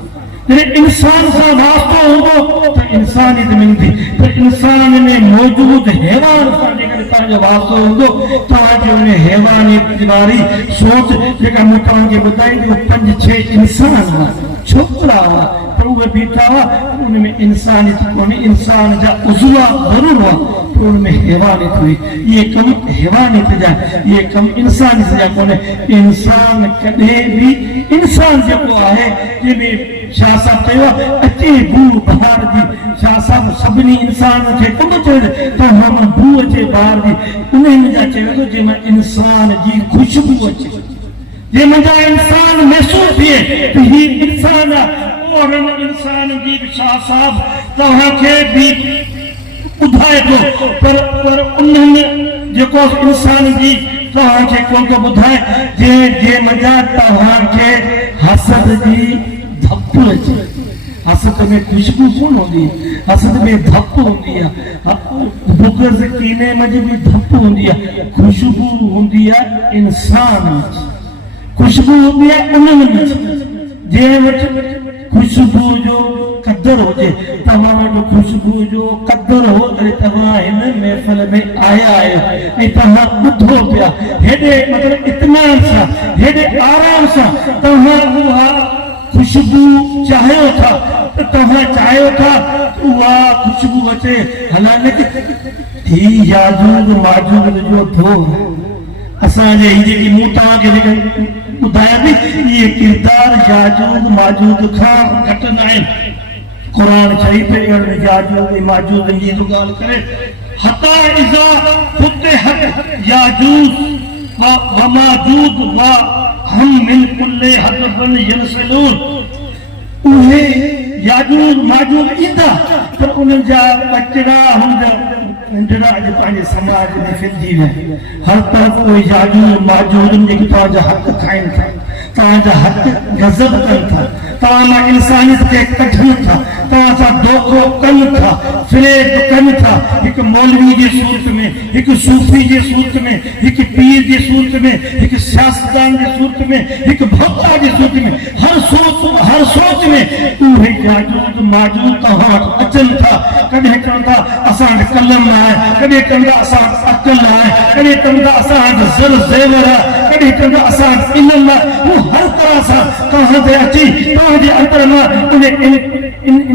जॾहिं इंसान सां वास्तो हूंदो त इंसानियत मिलंदी त इंसान में मौजूद हैवान सां जेकॾहिं तव्हांजो वास्तो हूंदो तव्हांखे उन हैवानियत वारी सोच जेका मूं तव्हांखे ॿुधाई उहे 5-6 इंसान हुआ छोकिरा हुआ पर उहे बीठा हुआ उनमें इंसानियत कोन्हे इंसान जा उज़वा ज़रूर हुआ पर उनमें हैवानियत हुई ये कम हैवानियत जा ये कम इंसानियत जा कोन्हे इंसान कॾहिं बि इंसान जेको आहे जंहिंमें शाह साहब चयो अचे बू बहार जी शाह साहब सभिनी इंसान खे कोन चयो त हम बू अचे बहार जी उन्हनि जा चयो जंहिंमां इंसान जी ख़ुशबू अचे जंहिंमां इंसान महसूस थिए त ही इंसान आहे इंसान जी शाह साहब तव्हांखे बि ॿुधाए थो पर उन्हनि जेको इंसान जी तव्हांखे कोन थो ॿुधाए जंहिंमां तव्हांखे हसद जी धप अचे हसद में ख़ुशबू कोन हूंदी हसद में धप हूंदी आहे बुग़्ज़ कीने में बि धप हूंदी आहे ख़ुशबू हूंदी आहे इंसान ख़ुशबू हूंदी आहे उन्हनि में जंहिं वटि ख़ुशबू जो कदर हुजे तव्हां वटि ख़ुशबू जो कदर हो करे तव्हां हिन महफ़िल में आया आहियो ऐं तव्हां ॿुधो पिया हेॾे मतिलबु इत्मीनान सां हेॾे आराम सां तव्हां उहा ख़ुशबू चाहियो था तव्हां चाहियो था उहा ख़ुशबू अचे हालांकि ही याजूज माजूज जो दौर असांजे ही जेकी मूं तव्हांखे जेके ॿुधायां थी इहे किरदार याजूज माजूज खां घटि न आहिनि क़ुरान शरीफ़ में याजूज माजूज जी ॻाल्हि करे हता इज़ा फुतिहत याजूज व माजूज व हम मिन कुल्ले हदफन यनसलून उहे याजूज माजूज ईंदा पर उन्हनि जा बचड़ा हूंदा नंढड़ा अॼु पंहिंजे समाज में फिरजी विया हर तरफ़ उहे याजूज माजूज जेके तव्हांजा हक़ खाइनि था तव्हांजा हक़ गज़ब कनि था तव्हां मां इंसानियत खे कढनि था तव्हां सां धोखो कनि था फ़रेब कनि था हिकु मौलवी जे सूरत में हिकु सूफ़ी जे सूरत में हिकु पीर जे सूरत में हिकु सियासतदान जे सूरत में हिकु भक्ता जे सूरत में हर सोच में उहे याजूज माजूज तव्हां वटि अचनि था कॾहिं चवनि था असां वटि कलम आहे कॾहिं चवनि था असां वटि अक़ल आहे कॾहिं चवनि था असां वटि ज़र ज़ेवर आहे कॾहिं चवनि था असां वटि इल्म आहे हू हर तरह सां तव्हां ते अची तव्हांजे अंदर मां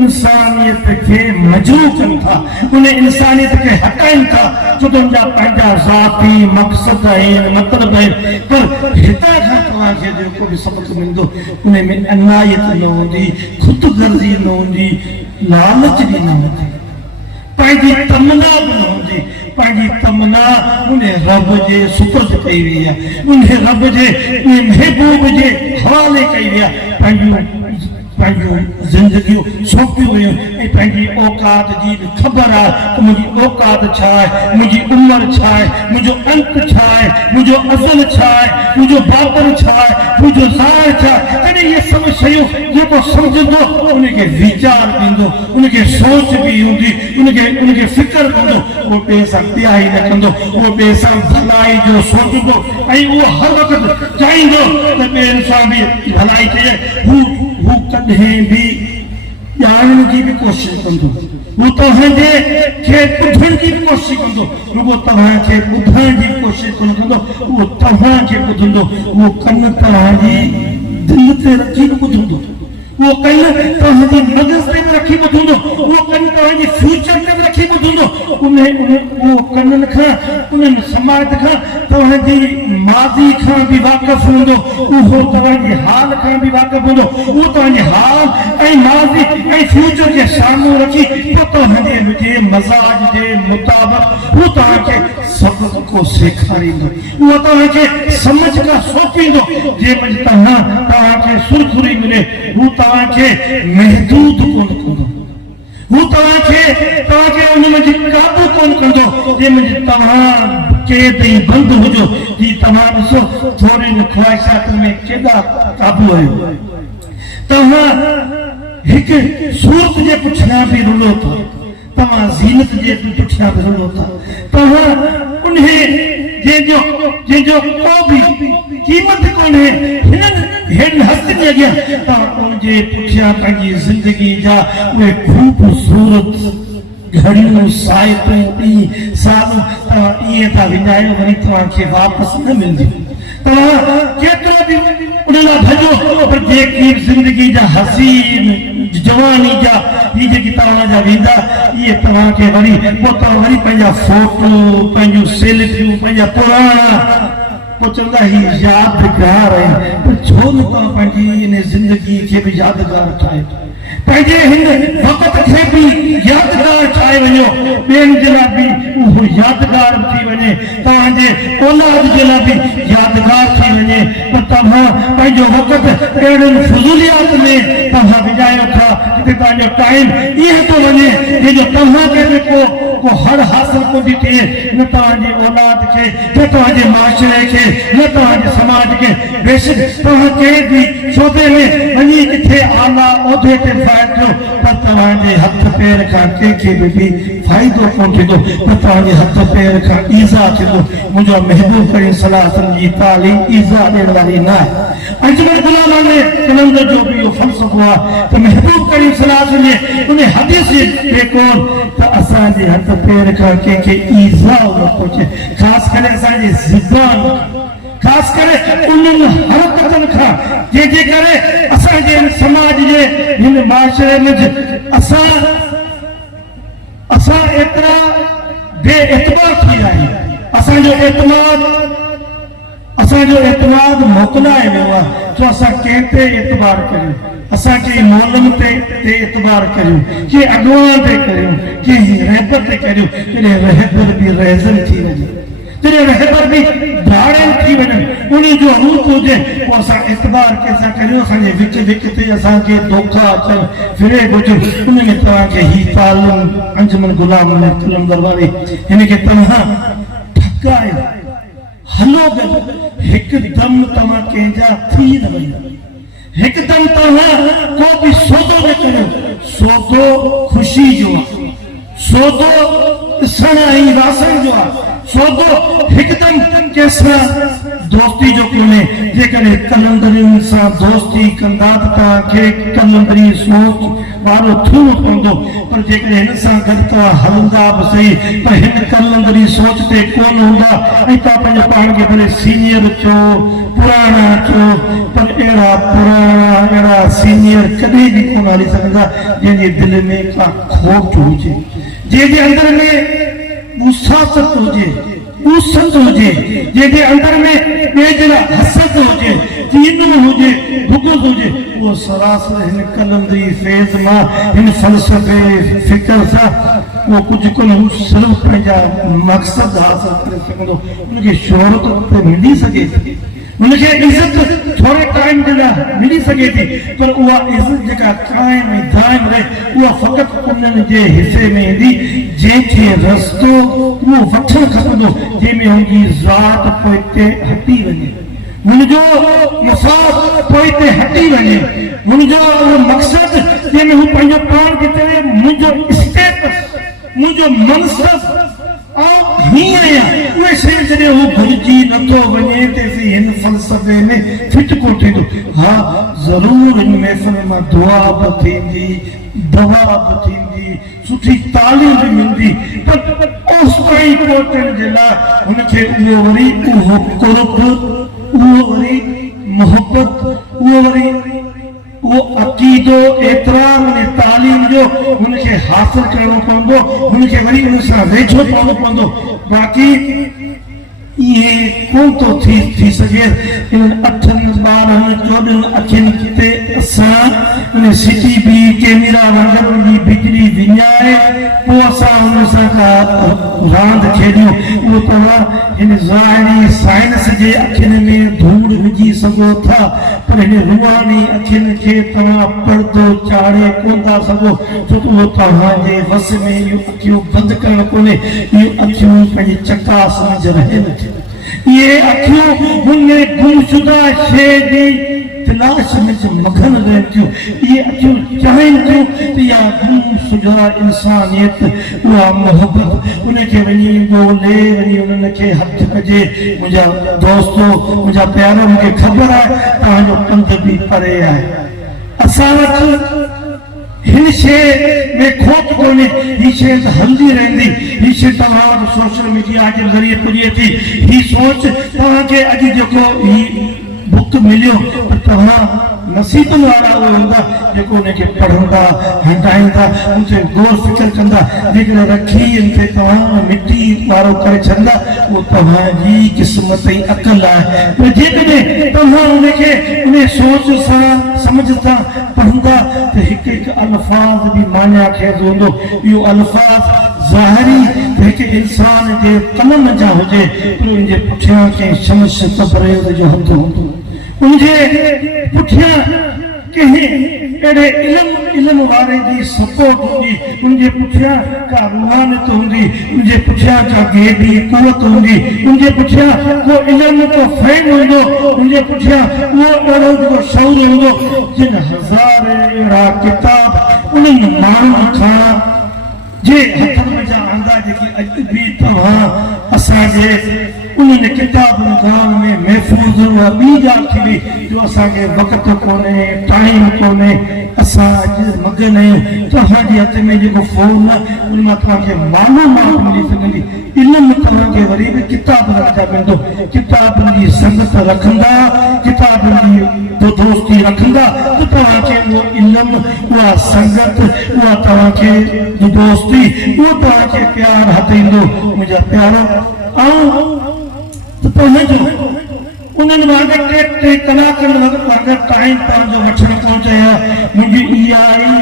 इंसानियत खे मजरू कनि था उन इंसानियत खे हटाइनि था छो त उनजा पंहिंजा ज़ाती मक़सद आहिनि मतिलब आहिनि पर हितां खां तव्हांखे जेको बि सबक़ मिलंदो उन में अनायत न हूंदी ख़ुदगर्ज़ी न हूंदी लालच बि न हूंदी पंहिंजी तमन्ना बि न हूंदी पंहिंजी तमन्ना उन रब जे सुपुर्द कई वई आहे उन रब जे महबूब जे हवाले कई वई आहे पंहिंजूं ज़िंदगियूं सौंपियूं वयूं ऐं पंहिंजी औकात जी बि ख़बर आहे त मुंहिंजी औकात छा आहे मुंहिंजी उमिरि छा आहे मुंहिंजो अंत छा आहे मुंहिंजो अज़ल छा आहे मुंहिंजो बातिन छा आहे मुंहिंजो ज़ाहिर छा आहे तॾहिं इहे सभु शयूं जेको सम्झंदो उनखे वीचार ॾींदो उनखे सोच बि हूंदी उनखे फ़िकर कंदो उहो ॿिए सां ॿियाई न कंदो उहो ॿिए सां भलाई जो सोचंदो ऐं उहो हर वक़्तु चाहींदो त ॿियनि सां बि भलाई थिए हू कॾहिं बि ॼाणण जी बि कोशिशि कंदो हू तव्हांजे खे ॿुधण जी बि कोशिशि कंदो रुॻो तव्हांखे ॿुधण जी कोशिशि कोन कंदो उहो तव्हांखे ॿुधंदो उहो कन तव्हांजी दिलि ते रखी ॿुधंदो उहो कन तव्हांजी मग़ज़ ते रखी ॿुधंदो उहो कन तव्हांजी फ्यूचर ते रखी नथी ॿुधंदो उहो कननि खां उन्हनि समाज खां तव्हांजी माज़ी खां बि वाक़ुफ़ हूंदो, उहो तव्हांजे हाल खां बि वाक़ुफ़ हूंदो, उहो तव्हांजे हाल ऐं माज़ी ऐं फ्यूचर जे साम्हूं रखी पोइ तव्हांजे मज़ाज जे मुताबिक़ उहो तव्हांखे सभु को सेखारींदो, उहो तव्हांखे समझ खां सोचींदो। जंहिंमहिल तव्हांखे सुरखुरी मिले हू तव्हांखे महदूद कोन कंदो, हू तव्हांखे उन में काबू कोन कंदो। जंहिंमहिल तव्हां कैद ऐं बंदि हुजो जी तव्हां ॾिसो थोरी ख्वाहिशात में केॾा काबू आहियो, तव्हां हिकु सूरत जे पुठियां बि रुलो था, तव्हां ज़ीनत जे पुठियां बि रुलो था, तव्हां उन जंहिंजो को बि क़ीमत कोन्हे हिन हस्तियुनि अॻियां तव्हां उनजे पुठियां पंहिंजी ज़िंदगी जा उहे ख़ूबसूरत घड़ियूं साइतूं ॾींहं सालूं तव्हां ईअं था विञायो वरी तव्हांखे वापसि न मिलंदियूं। तव्हां केतिरो बि उन लाइ भॼो पर जेकी ज़िंदगी जा हसीन जवानी जा ही जेकी तव्हां जा वेंदा इहे तव्हांखे वरी पोइ तव्हां वरी पंहिंजा फोटो पंहिंजूं सेल्फियूं पंहिंजा पुराणा पोइ चवंदा ही यादगार आहिनि, पर छो न तव्हां पंहिंजी इन ज़िंदगी खे बि यादगार ठाहे, पंहिंजे हिन वक़्त खे बि यादगार ठाहे वञो, ॿियनि जे लाइ बि उहो यादगार थी वञे, तव्हांजे औलाद जे लाइ बि यादगार थी वञे। पर तव्हां पंहिंजो वक़्त अहिड़नि फज़ूलियात में तव्हां विञायो था जिते तव्हांजो टाइम ईअं थो वञे जंहिंजो तव्हांखे बि को हर हासिल कोन थी थिए, न तव्हांजी औलाद खे न तव्हांजे माशरे खे न तव्हांजे समाज खे। बेशक तव्हां कंहिं बि शोबे में वञी किथे आला उहिदे ते फ़ाइदो पर तव्हांजे हथ पेर खां कंहिंखे बि फ़ाइदो कोन थींदो, पर तव्हांजे हथ पेर खां ईज़ा थींदो। मुंहिंजो महबूब करीम सल्लल्लाहु अलैहि वसल्लम जी तालीम ईज़ा ॾियण वारी न आहे। अंजुमन गुलाम ने कलंदर जो भी फ़लसफ़ो आहे त महबूब करीम सल्लल्लाहु अलैहि वसल्लम उन हदीस जे कोन त असांजे हथ पेर खां कंहिंखे ईज़ा न पहुचे, ख़ासि करे असांजी ज़ुबान, ख़ासि करे उन्हनि हरकतनि खां जंहिंजे करे असांजे समाज जे हिन माशरे में असां एतिरा बेएतबार थी रहिया आहियूं, असांजो एतमाद मोकिलाए वियो आहे जो असां कंहिं ते एतबार करियूं, असां कंहिं मौलम ते एतबार करियूं, कंहिं अॻुवान ते करियूं, कंहिं रहबर ते करियूं, जॾहिं रहबर बि रहज़न थी वञे, जॾहिं रहबर बि भाड़े थी वञनि, उन जो रूप हुजे पोइ असां एतबार कंहिंसां करियूं। असांजे विच ते असांखे धोखा अचनि फिरे हुजनि, उन में तव्हांखे ही तालीम अंजुमन गुलाम कलंदर वारी हिन खे तव्हां ठकायो हलो गॾु, हिकदम तव्हां कंहिंजा थी न वञो, हिकदम तव्हां को बि सौदो न करियो। सौदो ख़ुशी जो आहे, सौदो ॾिसण ऐं वासण जो आहे, सौदो हिकदम कंहिंसां दोस्ती जो कोन्हे। जेकॾहिं कलंदरियुनि सां दोस्ती कंदा त तव्हांखे कलंदरी सोच वारो थियणो पवंदो, पर जेकॾहिं हिन सां गॾु तव्हां हलंदा बि सही पर हिन कलंदरी सोच ते कोन हूंदा ऐं तव्हां पंहिंजे पाण खे भले सीनियर चओ पुराणा चओ, पर अहिड़ा पुराणा अहिड़ा सीनियर कॾहिं बि कोन हली सघंदा जंहिंजे दिलि में का खोट हुजे, जंहिंजे अंदर में उसासत हुजे, उसत हुजे, जंहिंजे अंदर में ॿिए जे लाइ हसद हुजे, कीनो हुजे, बुग़्ज़ हुजे, उहो सरासर हिन कलंदरी फैज़ मां हिन फ़लसफ़े फ़िक्र सां उहो कुझु कोन, सिर्फ़ु पंहिंजा मक़सद हासिल करे सघंदो। उनखे शोहरत त मिली सघे थी, उनखे इज़त थोरे टाइम जे लाइ मिली सघे थी, पर उहा इज़त जेका क़ाइम ऐं दाइम रहे उहा फ़क़ति उन्हनि जे हिसे में ईंदी जंहिंखे रस्तो उहो वठणु खपंदो, जंहिंमें हुनजी ज़ात पोइ ते हटी वञे, हुनजो मफ़ाद पोइ ते हटी वञे, हुनजो उहो मक़सदु जंहिंमें हू पंहिंजो पाण खे चवे मुंहिंजो स्टेटस मुंहिंजो मनसब हीअं आहियां, उहे शयूं जॾहिं हू भुलिजी नथो वञे त हिन फ़लसफ़े में फिट कोन थींदो। हा ज़रूरु हिन महफ़िल मां दुआ बि थींदी, दवा बि थींदी, सुठी तालीम बि मिलंदी, पर उस ताईं पहुचण जे लाइ हुनखे उहो वरी उहो कुर्ब, उहो वरी मोहबत, उहो वरी उहो अक़ीदो एतिराम ऐं तालीम जो उनके हासिल करणो पवंदो, उनके वरी उन सां वेझो पवणो पवंदो। बाक़ी ये कोन थो थी सघे इन 8 12 14 अखियुनि ते असां उन सिटी बि कैमरा रंगनि जी बिजली विञाए पोइ असां उन सां का रांदि खेॾियूं। उहो तव्हां हिन ज़ाहिरी साइंस जे अखियुनि में धूड़ विझी सघो था, पर हिन रूहानी अखियुनि खे तव्हां पर्दो चाढ़े कोन था सघो, छो त उहो तव्हांजे वस में इहो अखियूं बंदि करणु कोन्हे। इहे अखियूं पंहिंजे चकास में रहनि थियूं, ये अखियूं हुन गुमशुदा शइ जी तलाश में मगन रहनि थियूं। ये अखियूं चाहिनि थियूं त इहा गुमशुदा इंसानियत, उहा मोहबत उनखे वञी ॻोल्हे, वञी उन्हनि खे हथु कजे। मुंहिंजा दोस्तो, मुंहिंजा प्यारा, मूंखे ख़बर आहे तव्हांजो पंध बि परे आहे। असां वटि हिन शइ में खोट कोन्हे, ही शइ त हलंदी रहंदी। ही शइ तव्हां वटि सोशल मीडिया जे ज़रिए पुॼे थी। ही सोच तव्हांखे अॼु जेको ही बुक मिलियो, पर तव्हां नसीबनि वारा उहे हूंदा जेको उनखे पढ़ंदा, हटाईंदा, उनते गौर फिक्र कंदा। जेकॾहिं रखी इन ते तव्हां मिटी वारो करे छॾंदा, उहो तव्हांजी क़िस्मत ऐं अक़ल आहे। पर जेकॾहिं तव्हां उनखे उन सोच सां समझ सां पढ़ंदा त हिकु हिकु अल्फाज़ बि माना खेसि हूंदो। इहो अल्फाज़ ज़ाहिरी हिकु इंसान जे कलम जा हुजे, पर उनजे पुठियां कंहिं शमस तबरेज़ जो हथ हूंदो, उनजे पुठियां कंहिं अहिड़े इल्म वारे जी सपोर्ट हूंदी, उनजे पुठियां का रूहानियत हूंदी, उनजे पुठियां का गेबी कुवत हूंदी, उनजे पुठियां को इल्म को फैन हूंदो, उनजे पुठियां उहो अहिड़ो जेको शौर हूंदो। जिन हज़ार अहिड़ा किताब उन्हनि माण्हुनि खां जे हथनि में जा आंदा जेकी अॼु बि तव्हां असांजे उन्हनि किताबनि गांव में महफ़ूज़ ॿी ॻाल्हि थी हुई जो असांखे वक़्तु कोन्हे, टाइम कोन्हे, असां अॼु मगन आहियूं। तव्हांजे हथ में जेको फ़ोन आहे उन मां तव्हांखे मालूमात मिली सघंदी। इल्म तव्हांखे वरी बि किताब रखंदा पवंदो। किताबनि जी संगत रखंदा, किताबनि जी दोस्ती रखंदा त तव्हांखे उहो इल्म, उहा संगत, उहा तव्हांखे दोस्ती, उहो तव्हांखे प्यार हथ ईंदो। मुंहिंजा प्यारा, ऐं तव्हांजो उन्हनि वांगुरु टे कलाकनि वांगुरु टाइम पंहिंजो वठणु कोन चाहियां। मुंहिंजी इहा ई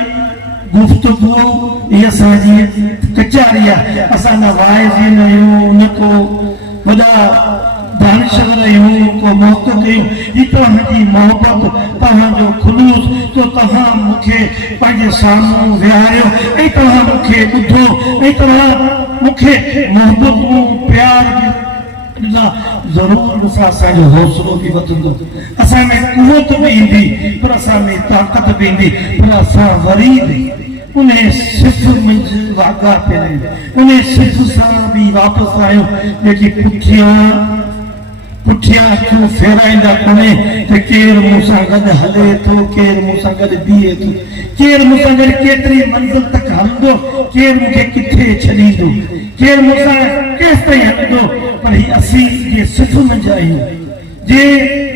गुफ़्तगू, इहा असांजी कचारी आहे। असां न वाइज़ न आहियूं, न को वॾा दानिशवर आहियूं, को मौक़ो कयूं। ही तव्हांजी मोहबत, तव्हांजो ख़ुलूस, जो तव्हां मूंखे पंहिंजे साम्हूं विहारियो ऐं तव्हां मूंखे ॿुधो ऐं तव्हां मूंखे मोहबतूं प्यार ज़रूर सां असांजो हौसलो बि वधंदो, असां में कुवत बि ईंदी, पर असां में ताक़त बि ईंदी। पर असां वरी बि उन सिफ़ मंझि वागा पिया आहियूं, उन सिफ़ सां बि वापसि आहियूं जेकी पुठियां अखियूं फेराईंदा कोन्हे त केरु मूं सां गॾु हले थो, केरु मूं सां गॾु बीहे थो, केरु मूं सां गॾु केतिरी मंज़िल तक हलंदो, केरु मूंखे किथे छॾींदो, केरु मूं सां केसि ताईं हलंदो। पर ही असीं जे सिफ़ मंझि आहियूं, जे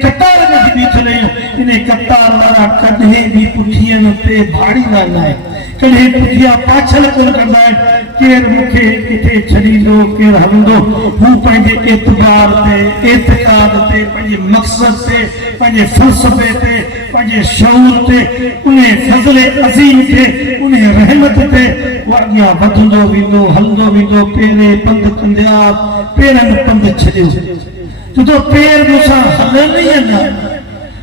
कतार में बीठल आहियूं, इन कतार वारा कॾहिं बि पुठियनि ते भाड़ींदा न आहिनि, कॾहिं पुठियां पाछल कोन कंदा आहिनि। केरु मूंखे किथे छॾींदो, केरु हलंदो, हू पंहिंजे एतबार ते, एतिक़ाद ते, पंहिंजे मक़सद ते, पंहिंजे फ़लसफ़े ते, पंहिंजे शऊर ते, उन फज़ल अज़ीम ते, उन रहमत ते अॻियां वधंदो वेंदो, हलंदो वेंदो। पेरे पंधु कंदिया, पेरनि पंधु छॾियो, छो त पेर मूंसां हलनि ई न।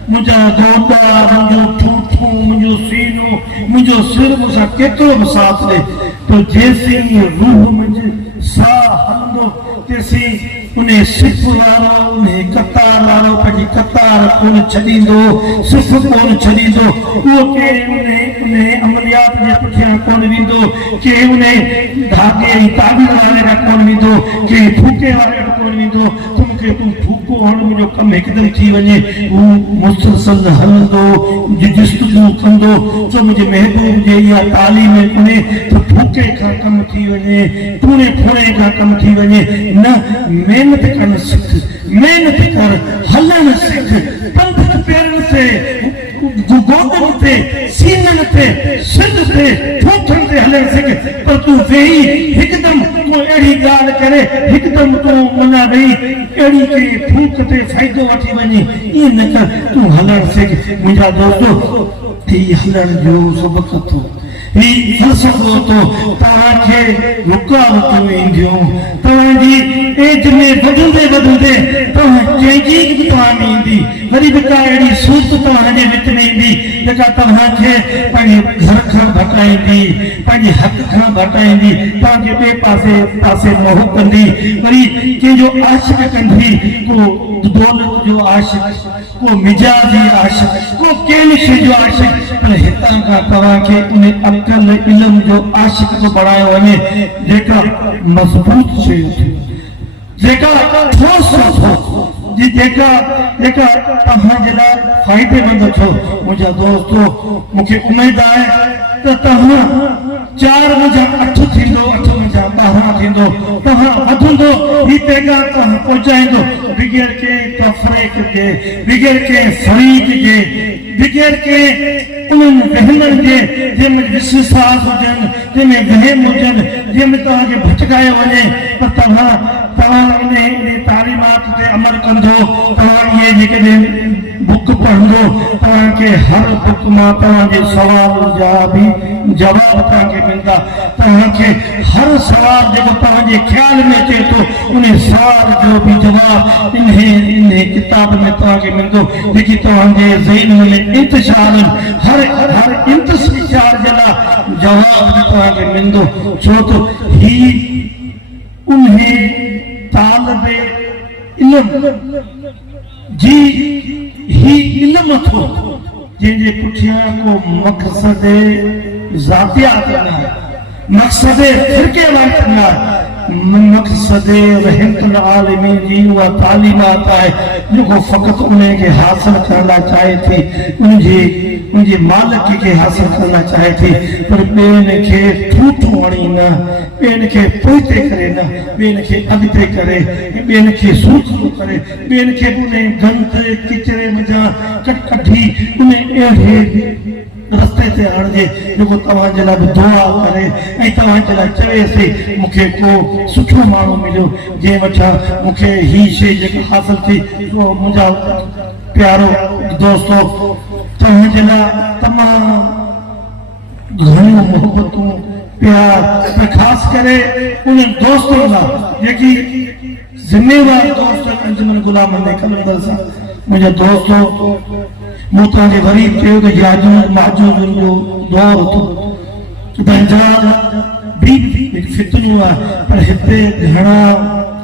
मुंहिंजा दोता, मुंहिंजो ठूठू, मुंहिंजो सीनो, मुंहिंजो सिर मूंसां केतिरो बि साथ ॾे, तो जेसीं रूह मुंहिंजी साह हलंदो तेसीं उन सिफ़ वारो, उन कतार वारो पंहिंजी कतार कोन छॾींदो, सिफ़ कोन छॾींदो। उहो केरु उन अमलियात जे पुठियां कोन वेंदो, के उन धागे ऐं ताबीर वारे खां कोन वेंदो, के फूके वारे खां कोन वेंदो। मूंखे तूं फूको हण, मुंहिंजो कमु हिकदमि थी वञे, हू मुसलसल हलंदो, जिस्तगू कंदो, छो मुंहिंजे महबूब जे इहा तालीम कोन्हे त फूके खां कमु थी वञे, टूणे फूणे खां कमु थी वञे। न, महिनत करणु सिख, महिनत कर, हलणु सिख, पंध पेरनि ते गोदनि ते सीननि ते सिंध ते ठोठनि ते हलण सिख पर तूं वेही हिकदमि तूं अहिड़ी ॻाल्हि करे हिकदमि तूं माना वेही अहिड़ी के फूक ते फ़ाइदो वठी वञे ईअं न कर तूं हलण सिख मुंहिंजा दोस्तो ही हलण जो सबक़ अथव ही फ़लसफ़ो तो तव्हांखे रुकावटूं ईंदियूं तव्हांजी एज में वधंदे वधंदे तव्हां चेंजिंग बि तव्हां ईंदी वरी बि का अहिड़ी सूरत तव्हांजे विच में ईंदी जेका तव्हांखे पंहिंजे घर खां भटाईंदी पंहिंजे हक़ खां भटाईंदी तव्हांखे ॿिए पासे मोह कंदी वरी कंहिंजो आशिक़ कंदी को दौलत जो आशिक़ को मिजाजी आशिक़ को कंहिं शइ जो आशिक़ पर हितां खां तव्हांखे उन अकल इल्म जो आशिक़ थो बणायो वञे जेका मज़बूत शइ जेका ठोस थो जेका तव्हांजे लाइ फ़ाइदेमंद थो मुंहिंजा दोस्तो मूंखे उमेद आहे त तव्हां 4 मुंहिंजा 8 थींदो 8 मुंहिंजा 12 थींदो तव्हां वधंदो ही पैगाम तव्हां पहुचाईंदो बग़ैर के तफ़रीक़ के बग़ैर के फ़रीक़ के बग़ैर के उन्हनि वहमनि जे जंहिंमें विश्वास हुजनि जंहिंमें वहम हुजनि जंहिंमें तव्हांखे भटकायो वञे पर तव्हां इन तालीमात ते अमल कंदो तव्हां इहे जेकॾहिं बुक पढ़ंदो तव्हांखे हर बुक मां तव्हांजे सुवाल जा बि जवाब तव्हांखे मिलंदा तव्हांखे हर सुवाल जेको तव्हांजे ख़्याल में अचे थो उन सुवाल जो बि जवाब इन किताब में तव्हांखे मिलंदो जेकी तव्हांजे ज़हन में इंतिशार हर इंतिशार जे लाइ जवाब बि तव्हांखे मिलंदो छो त ही उन तालिबे इल्म जी ही इल्म थो जंहिंजे पुठियां को मक़सद ज़ातियात न आहे मक़सद फ़िरके वारनि न आहे मक़सद रहमतुल आलमीन जी उहा तालीमात आहे जेको फ़क़ति उनखे हासिल करण लाइ चाहे थी उनजे मालिक खे हासिल करण लाइ चाहे थी पर ॿियनि खे ठूठो हणी न ॿियनि खे पोइते करे न ॿियनि खे अॻिते करे ॿियनि खे सूचो करे ॿियनि खे उन गंद किचरे मज़ा कढी उन अहिड़े रस्ते ते आणिजे जेको तव्हांजे लाइ बि दुआ करे ऐं तव्हांजे लाइ चवेसि मूंखे को सुठो माण्हू मिलियो जंहिं वटां मूंखे ही शइ जेका हासिल थी उहो मुंहिंजा प्यारो दोस्तो तव्हांजे लाइ तमामु घणियूं मोहबतूं प्यार पर ख़ासि करे उन दोस्तनि लाइ जेकी ज़िम्मेवार दोस्त अंजुमन गुलाम कलंदर सां मुंहिंजा दोस्तो मूं तव्हांखे वरी चयो त याजूज माजूज जो दौर थो दंजाल बि फितनूं आहे पर हिते घणा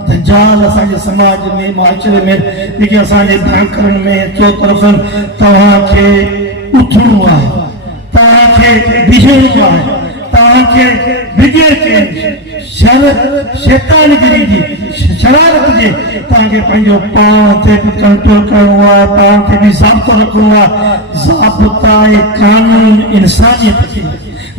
दंजाल असांजे समाज में माशरे में जेके असांजे बैंकरनि में चो तरफ़नि तव्हांखे उथणो आहे तव्हांखे बीहणो आहे तव्हांखे बग़ैर के शैतानगिरी जी शरारत जे तव्हांखे पंहिंजो पाण ते बि कंट्रोल करिणो आहे पाण ते बि ज़ाब्तो रखिणो आहे ज़ाब्ता ऐं कानून इंसानियत खे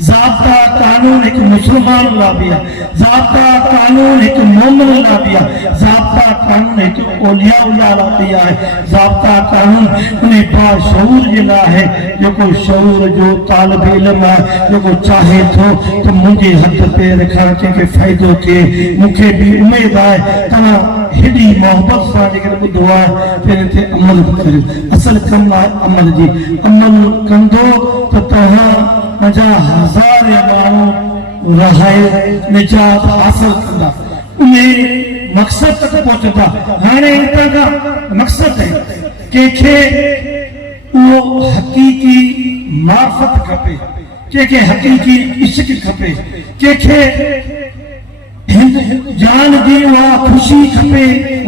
ज़ाब्ता कानून हिकु मुस्लमान लाइ बि आहे ज़ाब्ता कानून हिकु मोमिन लाइ बि आहे ज़ाब्ता कानून हिकु औलिया लाइ बि आहे ज़ाब्ता कानून उन बाशऊर जे लाइ आहे जेको शऊर जो तालिब इल्म आहे जेको चाहे थो त मुंहिंजे हथ पेर खां कंहिंखे फ़ाइदो थिए मूंखे बि उमेद आहे तव्हां हेॾी मोहबत सां जेकॾहिं ॿुधो आहे त हिन ते अमल बि करियो असल कमु आहे अमल जी अमल कंदो त तव्हां पंहिंजा हज़ार माण्हू रहाए निजात हासिल कंदा उन मक़सद तक पहुचंदा हाणे हितां खां मक़सद आहे कंहिंखे उहो हक़ीक़ी मार्फत खपे कंहिंखे हक़ीक़ी इश्क खपे कंहिंखे जान जी उहा ख़ुशी खपे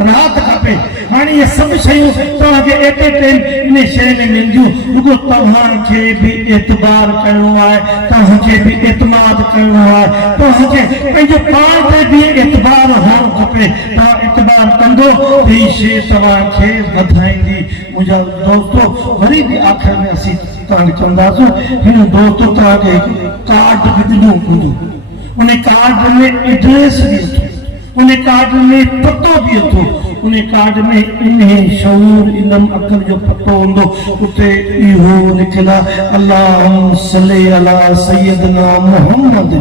राहत खपे हाणे इहे सभु शयूं तव्हांखे एट ए टाइम इन शइ में मिलंदियूं रुगो तव्हांखे बि एतबार करिणो आहे तव्हांखे बि एतमाद करिणो आहे तव्हांखे पंहिंजो पाण ते बि एतबार हुअणु खपे तव्हां एतबार कंदो त हीअ शइ तव्हांखे वधाईंदी मुंहिंजा दोस्तो वरी बि आख़िर में असीं तव्हांखे चवंदासीं हिन दोस्तो तव्हांखे कार्ड बि ॾिनो हूंदो उन कार्ड में एड्रेस बि अथो उन कार्ड में पतो बि अथो उन कार्ड में इन्हें शऊर इल्म अकल जो पतो हूंदो उते इहो लिखियल आहे अल्लाहुम्मा सल्ली अला सय्यदना मुहम्मद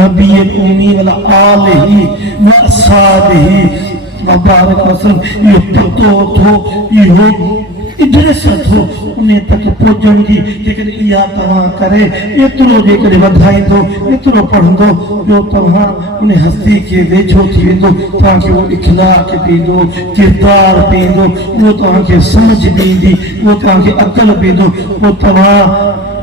नबील उम्मी वला आलिही व असहाबिही व बारिक वसल्लम इहो पतो थो इहो इड्रेस थो उन तक पहुचण जी जेकॾहिं इहा तव्हां करे एतिरो जेकॾहिं वधाईंदो एतिरो पढ़ंदो ॿियो तव्हां उन हस्ती खे वेझो थी वेंदो तव्हांखे उहो इख़लाक़ पींदो किरदारु पींदो उहो तव्हांखे सम्झ ॾींदी उहो तव्हांखे अक़ल पींदो पोइ तव्हां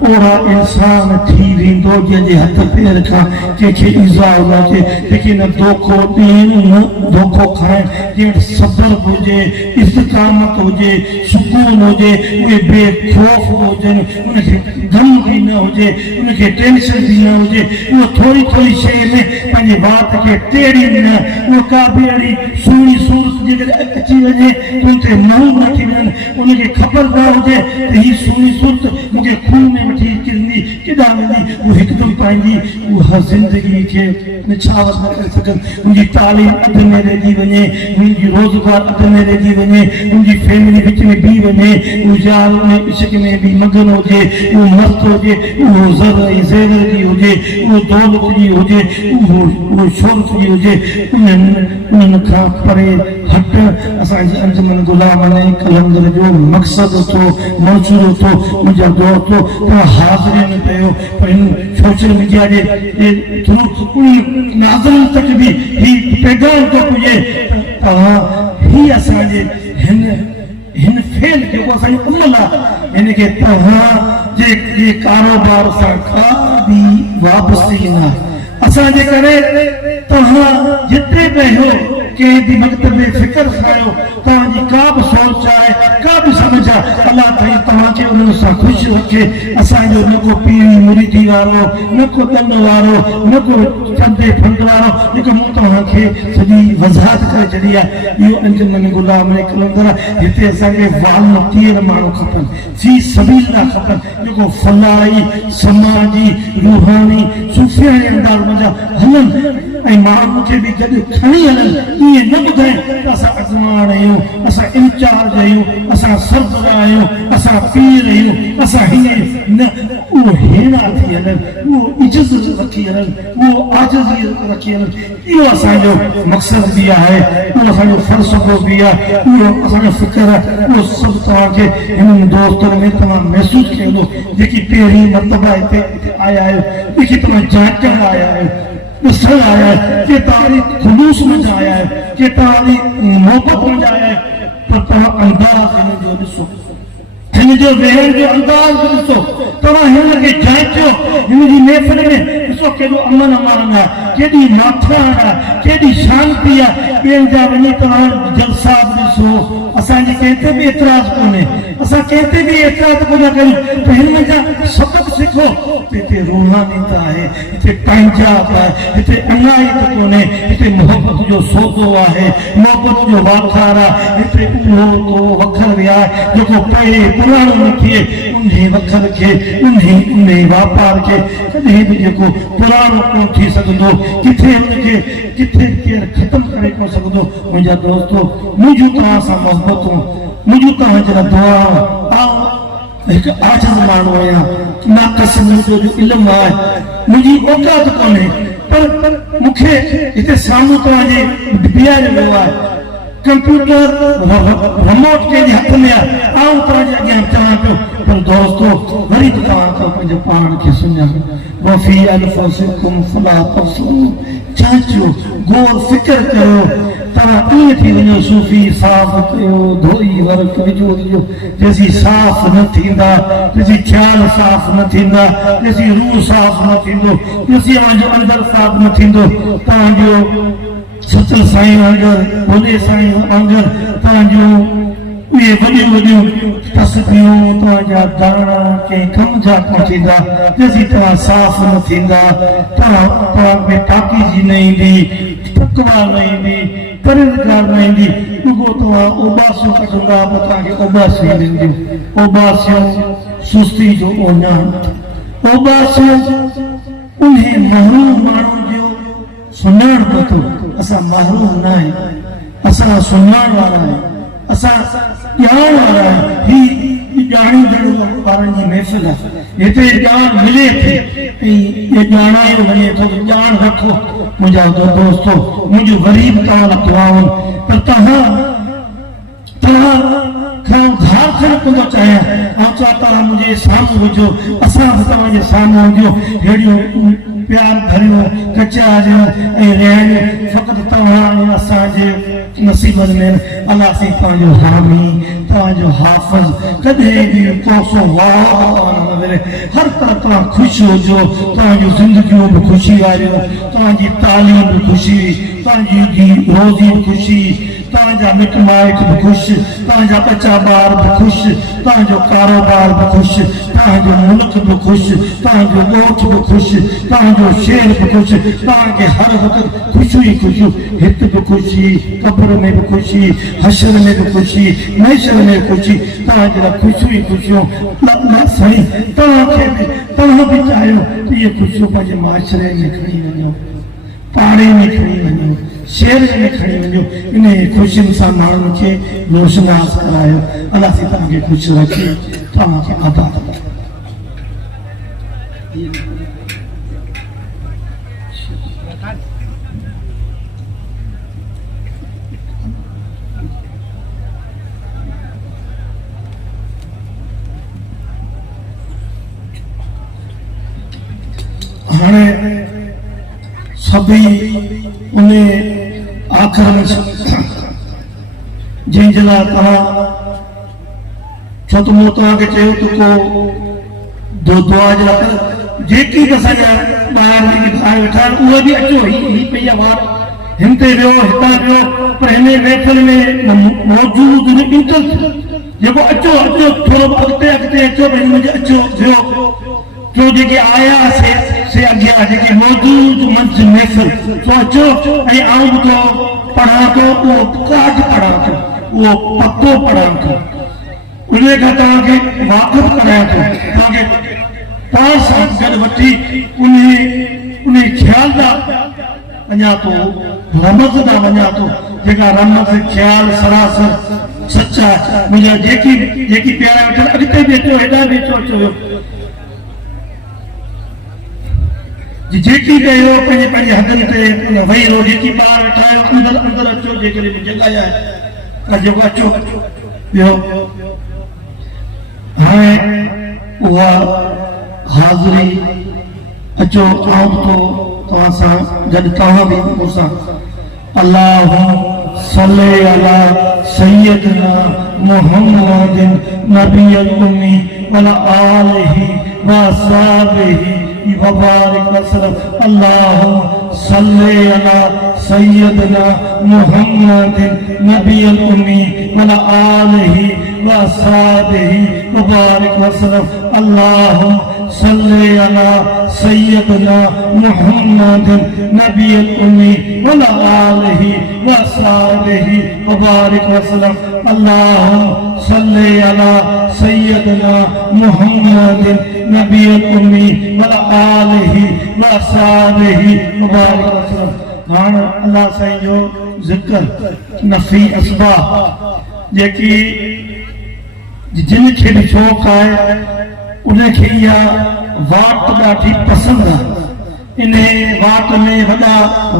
ओड़ा इंसान थी वेंदो जंहिंजे हथ पेर खां कंहिंखे ईज़ा न अचे कंहिंखे न धोखो ॾियणु न धोखो खाइणु ॼण सब्र हुजे इस्तक़ामत हुजे सुकून हुजे उहे बेखौफ़ हुजनि उनखे गम बि न हुजे उनखे टेंशन बि न हुजे उहो थोरी थोरी शइ में पंहिंजे बात खे टेड़ी न उहो का बि अहिड़ी सुहिणी सूरत जेकॾहिं अची वञे त उते माण्हू न थी वञनि उनखे ख़बर न हुजे त हीअ सुहिणी सूरत मूंखे खून में वठी किरंदी केॾां वेंदी उहो हिकदमि पंहिंजी उहा ज़िंदगी खे निछावर न करे सघनि उनजी तालीम अध में रहिजी वञे उनजी रोज़गार अध में रहिजी वञे उनजी फैमिली विच में बीह वञे उहो ज़ाल उन इश्क में बि मगन हुजे उहो मस्त हुजे उहो ज़र ऐं ज़ेवर जी हुजे उहो दौलत जी हुजे उहो शोहरत जी हुजे उन्हनि खां परे हट असांजे अंजुमन गुलामन कलंदर जो मक़सदु थो मंसूरो थो मुंहिंजा दोस्त थो तव्हां हाज़िरी न कयो पर हिन सोशल मीडिया जे थ्रू नाज़रनि तक बि ही पैगाम थो पुॼे तव्हां ही असांजे हिन फेल जेको असांजो अमल आहे हिनखे तव्हां जे कारोबार सां का बि वापसी न असांजे करे तव्हां जिते बि हो कंहिं बि मकतब फ़िक्र सां तव्हांजी का बि सोच आहे का बि सम्झ आहे अलाह ताईं तव्हांखे उन्हनि सां ख़ुशि रखे असांजो न को पीढ़ी मुरीदी वारो न को ॾन वारो न को चंदे फंड वारो जेको मूं तव्हांखे सॼी वज़ाहत करे छॾी आहे इहो अंजुमन गुलाम कलंदर आहे हिते असांखे वालंटियर माण्हू खपनि फी सबीलिल्लाह खपनि जेको फलाही समाजी रूहानी सूफ़ियाने अंदाज़ में हलनि ऐं माण्हुनि खे बि गॾु खणी हलनि ईअं न ॿुधाइनि त असां अॻवान आहियूं असां इंचार्ज आहियूं असां सरबराह आहियूं असां पीर आहियूं असां हीअं न उहो हेड़ा थी हलनि उहो इज़त रखी हलनि उहो आज़िज़ी रखी हलनि इहो असांजो मक़सदु बि आहे उहो असांजो फ़लसफ़ो बि आहे उहो असांजो फ़िक्र आहे उहो सभु तव्हांखे हिननि दोस्तनि में तव्हां महसूसु कयो जेकी पहिरीं मरतबा हिते आया आहियो जेकी तव्हां जांचण आया आहियो ॾिसण आया आहियो के तव्हांजी ख़ुलूस में आया आहियो के तव्हांजी मोहबत में आया आहियो पर तव्हां अंदाज़ हिन जो ॾिसो हिन जो वेहण जो अंदाज़ बि ॾिसो तव्हां हिनखे जांचो हिन जी महफ़िल में ॾिसो केॾो अमन अमान आहे केॾी माथाण आहे केॾी शांती आहे ॿियनि जा वञी तव्हां जलसा बि ॾिसो असांजी कंहिं ते बि एतिराज़ कोन्हे असां कंहिं ते बि एतिराज़ कोन कयूं त हिन जा सबक़ सिखो हिते रूहानीत आहे हिते पंहिंजाब आहे हिते अनायत कोन्हे हिते मोहबत जो सौदो आहे मोहबत जो वाखार आहे हिते उहो तो वखर विया जेको पए पुराणनि खे उन वखर खे उन वापार खे कॾहिं बि जेको पुराणो कोन थी सघंदो किथे हुनखे किथे केरु ख़तमु करे कोन सघंदो मुंहिंजा दोस्तो मुंहिंजूं तव्हां सां मोहबतूं मुंहिंजूं तव्हां जहिड़ा दुआ हिकु आज़ाद माण्हू आहियां नाक़स मुंहिंजो जो इल्मु आहे मुंहिंजी औकात कोन्हे पर मूंखे हिते साम्हूं तव्हांजे बीहारियो वियो आहे कंप्यूटर रिमोट कंहिंजे हथ में आहे आऊं तव्हांजे अॻियां चवां पियो पर दोस्तो वरी बि तव्हां पंहिंजे पाण खे सुञाणो वफ़ी अनफुसिकुम फला तब्सिरू जांचो गौर फ़िक्र कयो तव्हां ईअं थी वञो सूफ़ी साफ़ कयो धोई वर्क विझो जेसी साफ़ न थींदा जेसी ख़्याल साफ़ न थींदा जेसी रूह साफ़ न थींदो जेसी तव्हांजो अंदरि साफ़ न थींदो तव्हांजो सचल साईं वांगुरु भोले साईं वांगुरु तव्हांजो उहे वॾियूं वॾियूं तस्बीहूं तव्हांजा दाणा कंहिं कम जा कोन थींदा जेसी तव्हां साफ़ न थींदा तव्हां में पाकीज़ी न ईंदी तक़वा न ईंदी परहेज़गार न ईंदी रुॻो तव्हां उबासियूं कढंदा पोइ तव्हांखे उबासियूं ईंदियूं उबासियूं सुस्ती जो ओञाण उबासियूं उन महरूम माण्हू जो सुञाण पतो असां महरूम न आहियूं असा सुञाण वारा आहियूं, असा ॼाण वारा आहियूं। ही ॼाणी दड़ वारनि जी महफ़िल आहे, हिते ॼाण मिले थी ऐं ॼाणायो वञे थो। ॼाण रखो मुंहिंजा दोस्तो, मुंहिंजो ग़रीब तव्हां लाइ दुआऊं, पर तव्हां खां उधार थियण कोन थो चाहियां। ऐं चवां तव्हां मुंहिंजे साम्हूं हुजो, असां बि तव्हांजे साम्हूं हुजो। अहिड़ियूं प्यार भरियूं कचार ऐं रहन फ़क़ति तव्हां ऐं असांजे नसीबनि में। अलाह साईं तव्हांजो हामी, तव्हांजो हाफ़िज़, कॾहिं बि कोसो वाह न मिले। हर तरह तव्हां ख़ुशि हुजो, तव्हांजूं ज़िंदगियूं बि ख़ुशी वारियूं, तव्हांजी तालीम बि ख़ुशी, तव्हांजी रोज़ी बि ख़ुशी, तव्हांजा मिट माइट बि ख़ुशि, तव्हांजा बचा ॿार बि ख़ुशि, तव्हांजो कारोबार बि ख़ुशि, तव्हांजो मुल्क बि ख़ुशि, तव्हांजो ॻोठ बि ख़ुशि, तव्हांजो शहर बि ख़ुशि, तव्हांखे हर वक़्तु ख़ुशियूं ई ख़ुशियूं। हिते बि ख़ुशी, क़ब्र में बि ख़ुशी, हशर में बि ख़ुशी, महशर में बि ख़ुशी, तव्हांजे लाइ ख़ुशियूं ई ख़ुशियूं। साईं तव्हांखे बि, तव्हां बि चाहियो त इहे ख़ुशियूं पंहिंजे माशरे में खणी वञो, पाड़े में खणी वञो, शहर में खणी वञो। इन ख़ुशियुनि सां माण्हुनि खे रोशनास करायो। अलाह साईं तव्हांखे ख़ुशि रखे, तव्हांखे आबाद करे। हाणे सभई उन आख़िर में जंहिंजे लाइ तव्हां छो त मूं तव्हांखे चयो त को दुआ जे लाइ जेकी बि असांजा ॿाहिरि जेके ॿाहिरि वेठा आहिनि उहे बि अचो। ही पई आहे ॿार हिन ते वियो, हितां वियो, पर हिन महफ़िल में मौजूदु इंटर जेको अचो अचो थोरो अॻिते अचो, भई मुंहिंजे अचो वियो जो जेके आया से अॻियां जेके मौजूदु मंच महफ़िल सो अचो। ऐं आऊं बि तो पढ़ां थो, उहो काट पढ़ां थो, उहो पको पढ़ां थो, उन खां तव्हांखे वाक़िफ़ करायां थो, तव्हांखे पाण सां गॾु वठी उन ख़्याल ॾांहुं वञा थो, रमज़ ॾांहुं वञा थो, जेका रमज़ ख़्याल सरासर सचा मुंहिंजा जेकी प्यारा वेठा अॻिते बि अचो, हेॾा बि अचो जेकी कयो पंहिंजे हदनि ते वेही रहो। जेकी ॿार वेठा आहियो अंदरि अचो, जेकॾहिं जॻह आहे जेको अचो ॿियो। हाणे उहा हाज़िरी अचो, आऊं तो तव्हां सां गॾु, तव्हां बि मूंसां अल्लाहुम्मा सल्ली अला सय्यदिना मुहम्मदिन नबियल उम्मी व आलिहि व असहाबिहि वबारिक वसल्लम। अल्लाहुम्मा सल्ली अला सय्यदिना मुहम्मदिन नबियल उम्मी व आलिहि व असहाबिहि वबारिक वसल्लम। अल्लाहुम्मा सल्ली अला सय्यदिना मुहम्मदिन नबियल उम्मी व आलिहि व असहाबिहि वबारिक वसल्लम। अल्लाहुम्मा सल्ली अला सय्यदिना मुहम्मदिन नबियल उम्मी व आलिहि व असहाबिहि वबारिक वसल्लम। हाणे अल्लाह साईं जो ज़िक्र नफ़ी असबाब जेकी जिन खे बि शौक़ु आहे उनखे इहा वाट ॾाढी पसंदि आहे। इन वाट में वॾा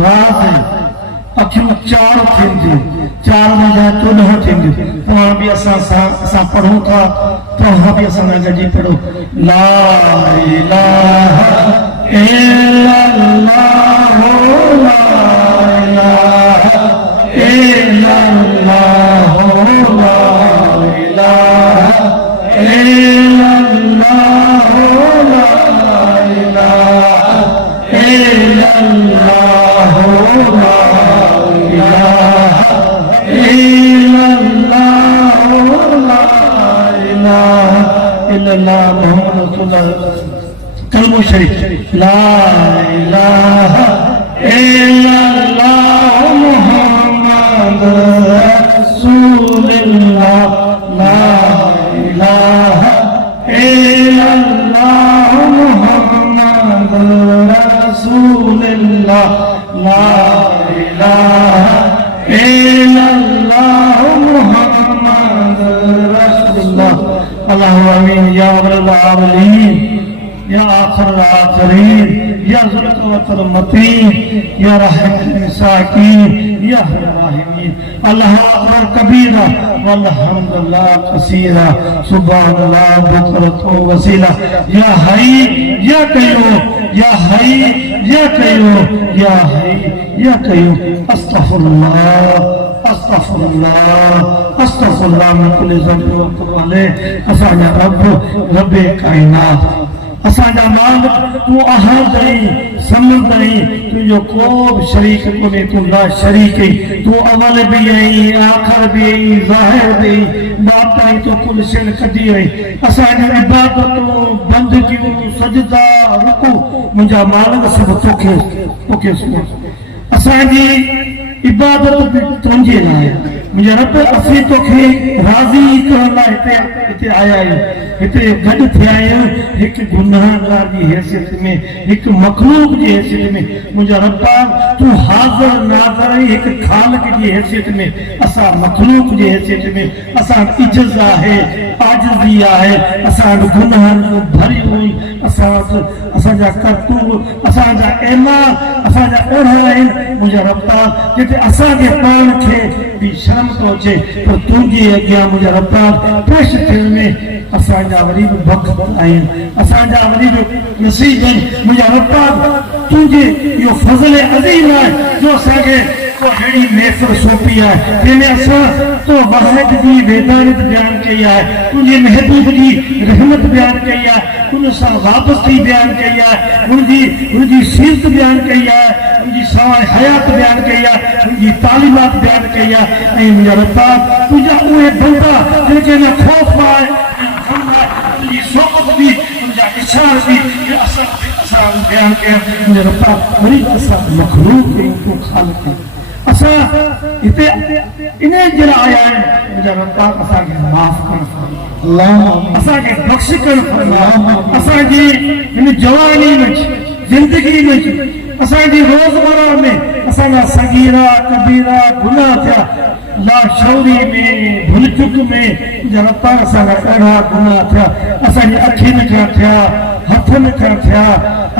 राज़ आहिनि। अखियूं चार थींदियूं, 4 में 14 थींदियूं। तव्हां बि असां पढ़ूं था, तव्हां बि असां सां गॾिजी पढ़ो। ला इलाहा इल्लल्लाह, ला इलाहा इल्लल्लाह, ला इलाहा इल्लल्लाह, ला इलाहा इल्लल्लाह, इल्लल्लाह मुहम्मद रसूलुल्लाह। कलमो शरीफ ला इलाहा इल्लल्लाह मुहम्मद रसूलुल्लाह, ला इलाहा इल्लल्लाह मुहम्मद रसूलुल्लाह, ला इलाहा इल्लल्लाह। आखिर आखरीन या ज़ुल्क़ुवतल मतीन या रहमतुल मसाकीन या राहिमीन अल्लाह अकबर कबीरा वल्हम्दुलिल्लाह कसीरा सुभानअल्लाह बुकरतु वसीला या हई या कयूम या हई या कयूम या हई या कयूम अस्तगफिरुल्लाह अस्तगफिरुल्लाह मिन कुल्लि ज़ंबिन व कुल्लि असांजा रब कायनात असांजा मालिक तू अहद आहीं समद आहीं तुंहिंजो को बि शरीक कोन्हे तू ला शरीक आहीं तू अवल बि आहीं आख़िर बि आहीं ज़ाहिर बि आहीं बातिन आहीं तू कुल शइ कढी आहीं असांजी इबादतूं बंदगियूं सजदा रुकू मुंहिंजा मालिक सभु तोखे सुञाणे असांजी इबादत बि तुंहिंजे लाइ मुंहिंजा रब असीं तोखे राज़ी करण लाइ हिते आया आहियूं हिते गॾु थिया आहियूं हिकु गुनाहगार जी हैसियत में हिकु मखलूक जी हैसियत में मुंहिंजा रब तूं हाज़िर नाज़िर आहीं हिकु ख़ालिक जी हैसियत में असां मखलूक जी हैसियत में असां इज्ज़त आहे आजिज़ी आहे असां गुनाहनि जूं भरियूं असांजा करतूब असांजा ऐमाल असांजा ओढ़ा आहिनि मुंहिंजा रब जिते असांखे पाण खे बि शर्म थो अचे पर तुंहिंजे अॻियां मुंहिंजा रब पेश थियण में असांजा वरी बि वक़्त आहिनि असांजा वरी बि नसीब आहिनि मुंहिंजा रब तुंहिंजे इहो फज़ल अज़ीम आहे जो असांखे अहिड़ी महफ़िल सौंपी आहे जंहिंमें असां तो वाहिद जी वेदानियत बयान कई आहे तुंहिंजे महबूब जी रहमत बयान कई आहे उन सां वापसी बयान कई आहे उनजी सीरत बयान कई आहे उनजी सवाइ हयात बयान कई आहे उनजी तालीमात बयान कई आहे ऐं मुंहिंजा रब तुंहिंजा उहे बंदा जिनखे न ख़ौफ़ आहे उनजी सोबत बि उनजा इशार बि असां बयान कया मुंहिंजा रब वरी असां मखलूक आहियूं तूं ख़ालिक आहीं असां हिते इन जे लाइ आया आहियूं मुंहिंजा रब असांखे माफ़ करणु असांखे बख़्श करणु असांजी हिन जवानी में ज़िंदगी में असांजी रोज़मर्रा में असांजा सगीरा कबीरा गुनाह थिया लाशौरी में भुल चुक में मुंहिंजा रब असांजा अहिड़ा गुनाह थिया असांजी अखियुनि खां थिया हथनि खां थिया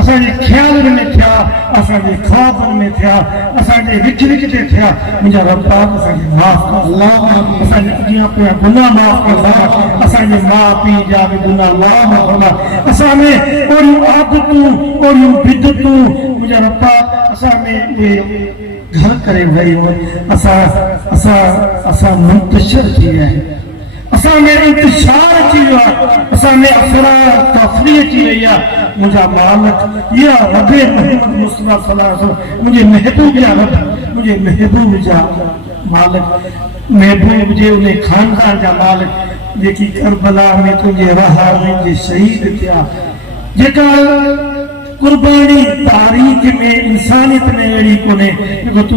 असांजे ख़्यालनि में थिया असांजे ख़्वाबनि में थिया असांजे विच विच ते थिया मुंहिंजा रब असांखे माफ़ कर असांजे अॻियां पिया गुनाह माफ़ कर असांजे माउ पीउ जा बि गुनाह माफ़ कर असां में ओड़ियूं आदतूं ओड़ियूं बिदतूं मुंहिंजा रब असां में उहे घर करे वियूं असां मुंतशिर थी विया आहियूं असां में इंतशार अची वियो आहे असां में अफ़रा तफ़री अची वई आहे मुंहिंजा मालिक इहा रबे मोहम्मद मुस्तफ़ा सल्लल्लाहु अलैहि वसल्लम मुंहिंजे महबूब जा रब मुंहिंजे महबूब जा मालिक महबूब जे उन ख़ानदान जा मालिक जेकी करबला में तुंहिंजे राह में जे शहीद थिया जेका कुर्बानी तारीख़ में इंसानियत में अहिड़ी कोन्हे जेको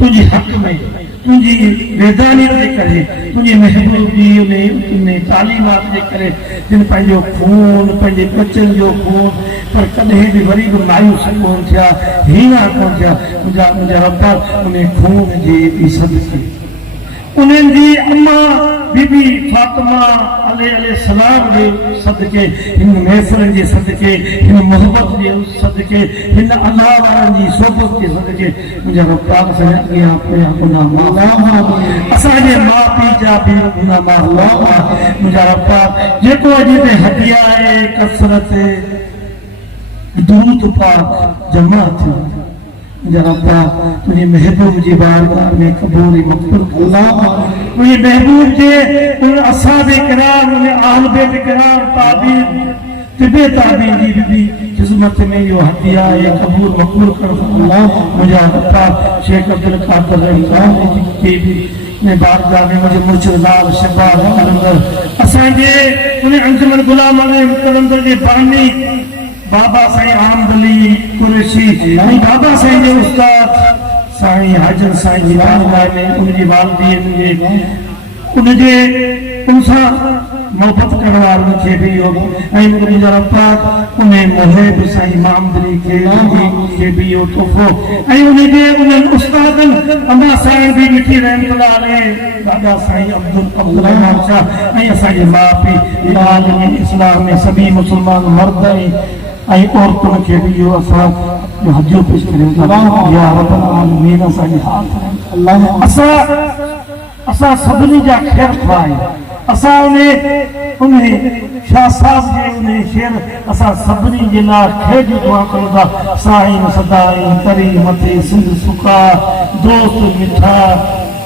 तुंहिंजे हक़ में तुंहिंजी वेदानियत जे करे तुंहिंजे महबूब जी उन तालीमात जे करे जिन पंहिंजो खून पंहिंजे बचनि जो खून पर कॾहिं बि वरी बि मायूस कोन थिया हीना कोन थिया मुंहिंजा रब उन खून जे बि सदके उन्हनि जी अम्मा बीबी फातिमा अलैहिस्सलाम जे सदके हिन महफ़िलनि जे सदके हिन मोहबत जे सदके हिन अल्लाह वारनि जी सोबत जे सदके मुंहिंजा रब असांजे अॻियां पोयां गुनाह माफ़ असांजे माउ पीउ जा बि गुनाह माफ़ मुंहिंजा रब जेको अॼु ते हदिया आहे कसरत दुरूद पाक जमा थियो मुंहिंजा रब तुंहिंजे महबूब जी बारगाह में क़बूल मक़बूल तुंहिंजे महबूब जे उन असहाबे किराम उन अहल बैत किराम ताबीन तिबे ताबीन जी बि ख़िदमत में इहो हदिया आहे क़बूल मक़बूल कर मुंहिंजा रब शेख अब्दुल कादिर रहीमानी के बि ने बारगाह में मुंहिंजे मुर्शिद लाल शहबाज कलंदर असांजे उन अंजुमन गुलाम कलंदर जे बानी बाबा साईं आमदली कुरैशी ऐं बाबा साईं जे उस्ताद साईं हाजर साईं जी वालदा में उनजी वालदी उन सां मोहब्बत करने वालों खे भी हो ऐं मुंहिंजा रब्बा उन मुहिब साईं मामदनी खे भी हो तोहफ़ो ऐं उनजे उन्हनि उस्तादनि अम्मा साईं बि मिठी रहमतुल्लाह अलैह दादा साईं अब्दुल रहमान शाह ऐं असांजे माउ पीउ आलमी इस्लाम में सभी मुस्लमान मर्द ऐं औरतुनि खे बि इहो असां हदियो पेश करियूं था या रब्बल आलमीन असांजे हाथ असां सभिनी जा ख़ैर ख़्वाह असां उन शाह साहब जे उन शेर असां सभिनी जे लाइ ख़ैर जी दुआ कयूं था साईं सदाई तरी मथे सिंध सुका दोस्त मिठा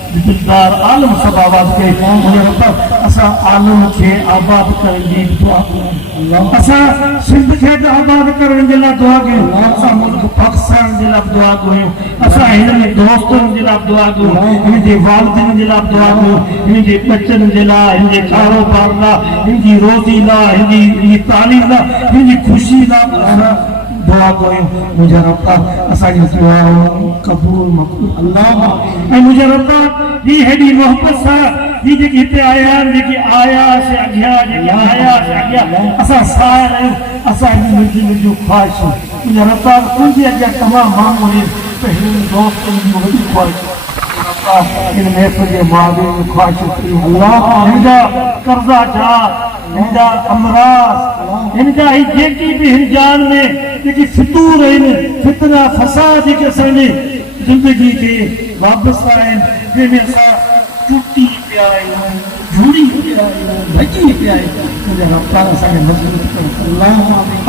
दिलदार आलम सब आवाज़ के मुझे रब्बा असां आलम खे आबाद करण जी दुआ कयूं असां सिंध खे आबाद करण जे लाइ दुआ कयूं असां मुल्क पाकिस्तान जे लाइ दुआ कयूं असां हिन में दोस्तनि जे लाइ दुआ कयूं हिन जे वालिदनि जे लाइ दुआ कयूं हिन जे बचनि जे लाइ हिन जे कारोबार लाइ हिन जी रोज़ी लाइ हिन जी तालीम लाइ हिन जी ख़ुशी लाइ दुआ कयूं मुंहिंजा रब्बा असांजी दुआऊं क़बूल मक़बूल अल्लाह ऐं मुंहिंजा रब्बा ही हेॾी मोहबत सां ही जेकी हिते आया आहिनि जेकी आया से अॻियां जेकी आया से अॻियां असां साहिल आहियूं असांजी मुंहिंजूं ख़्वाहिशूं मुंहिंजा रब्बा तुंहिंजे अॻियां तमामु माण्हू आहिनि त हिन दोस्तनि जूं वॾियूं ख़्वाहिशूं इन महफ़िल जे मादे में ख़्वाहिशूं कयूं अल्लाह हिनजा कर्ज़ा जा हिनजा अमराज़ हिनजा ही जेकी बि हिन जान में जेकी फितूर आहिनि फितना फसाद जेके असांजी ज़िंदगी खे वापसि आहिनि जंहिंमें असां टुटी पिया आहियूं झूड़ी पिया आहियूं भॼी पिया आहियूं मुंहिंजा रब्बा असांखे मज़बूत कर अल्लाह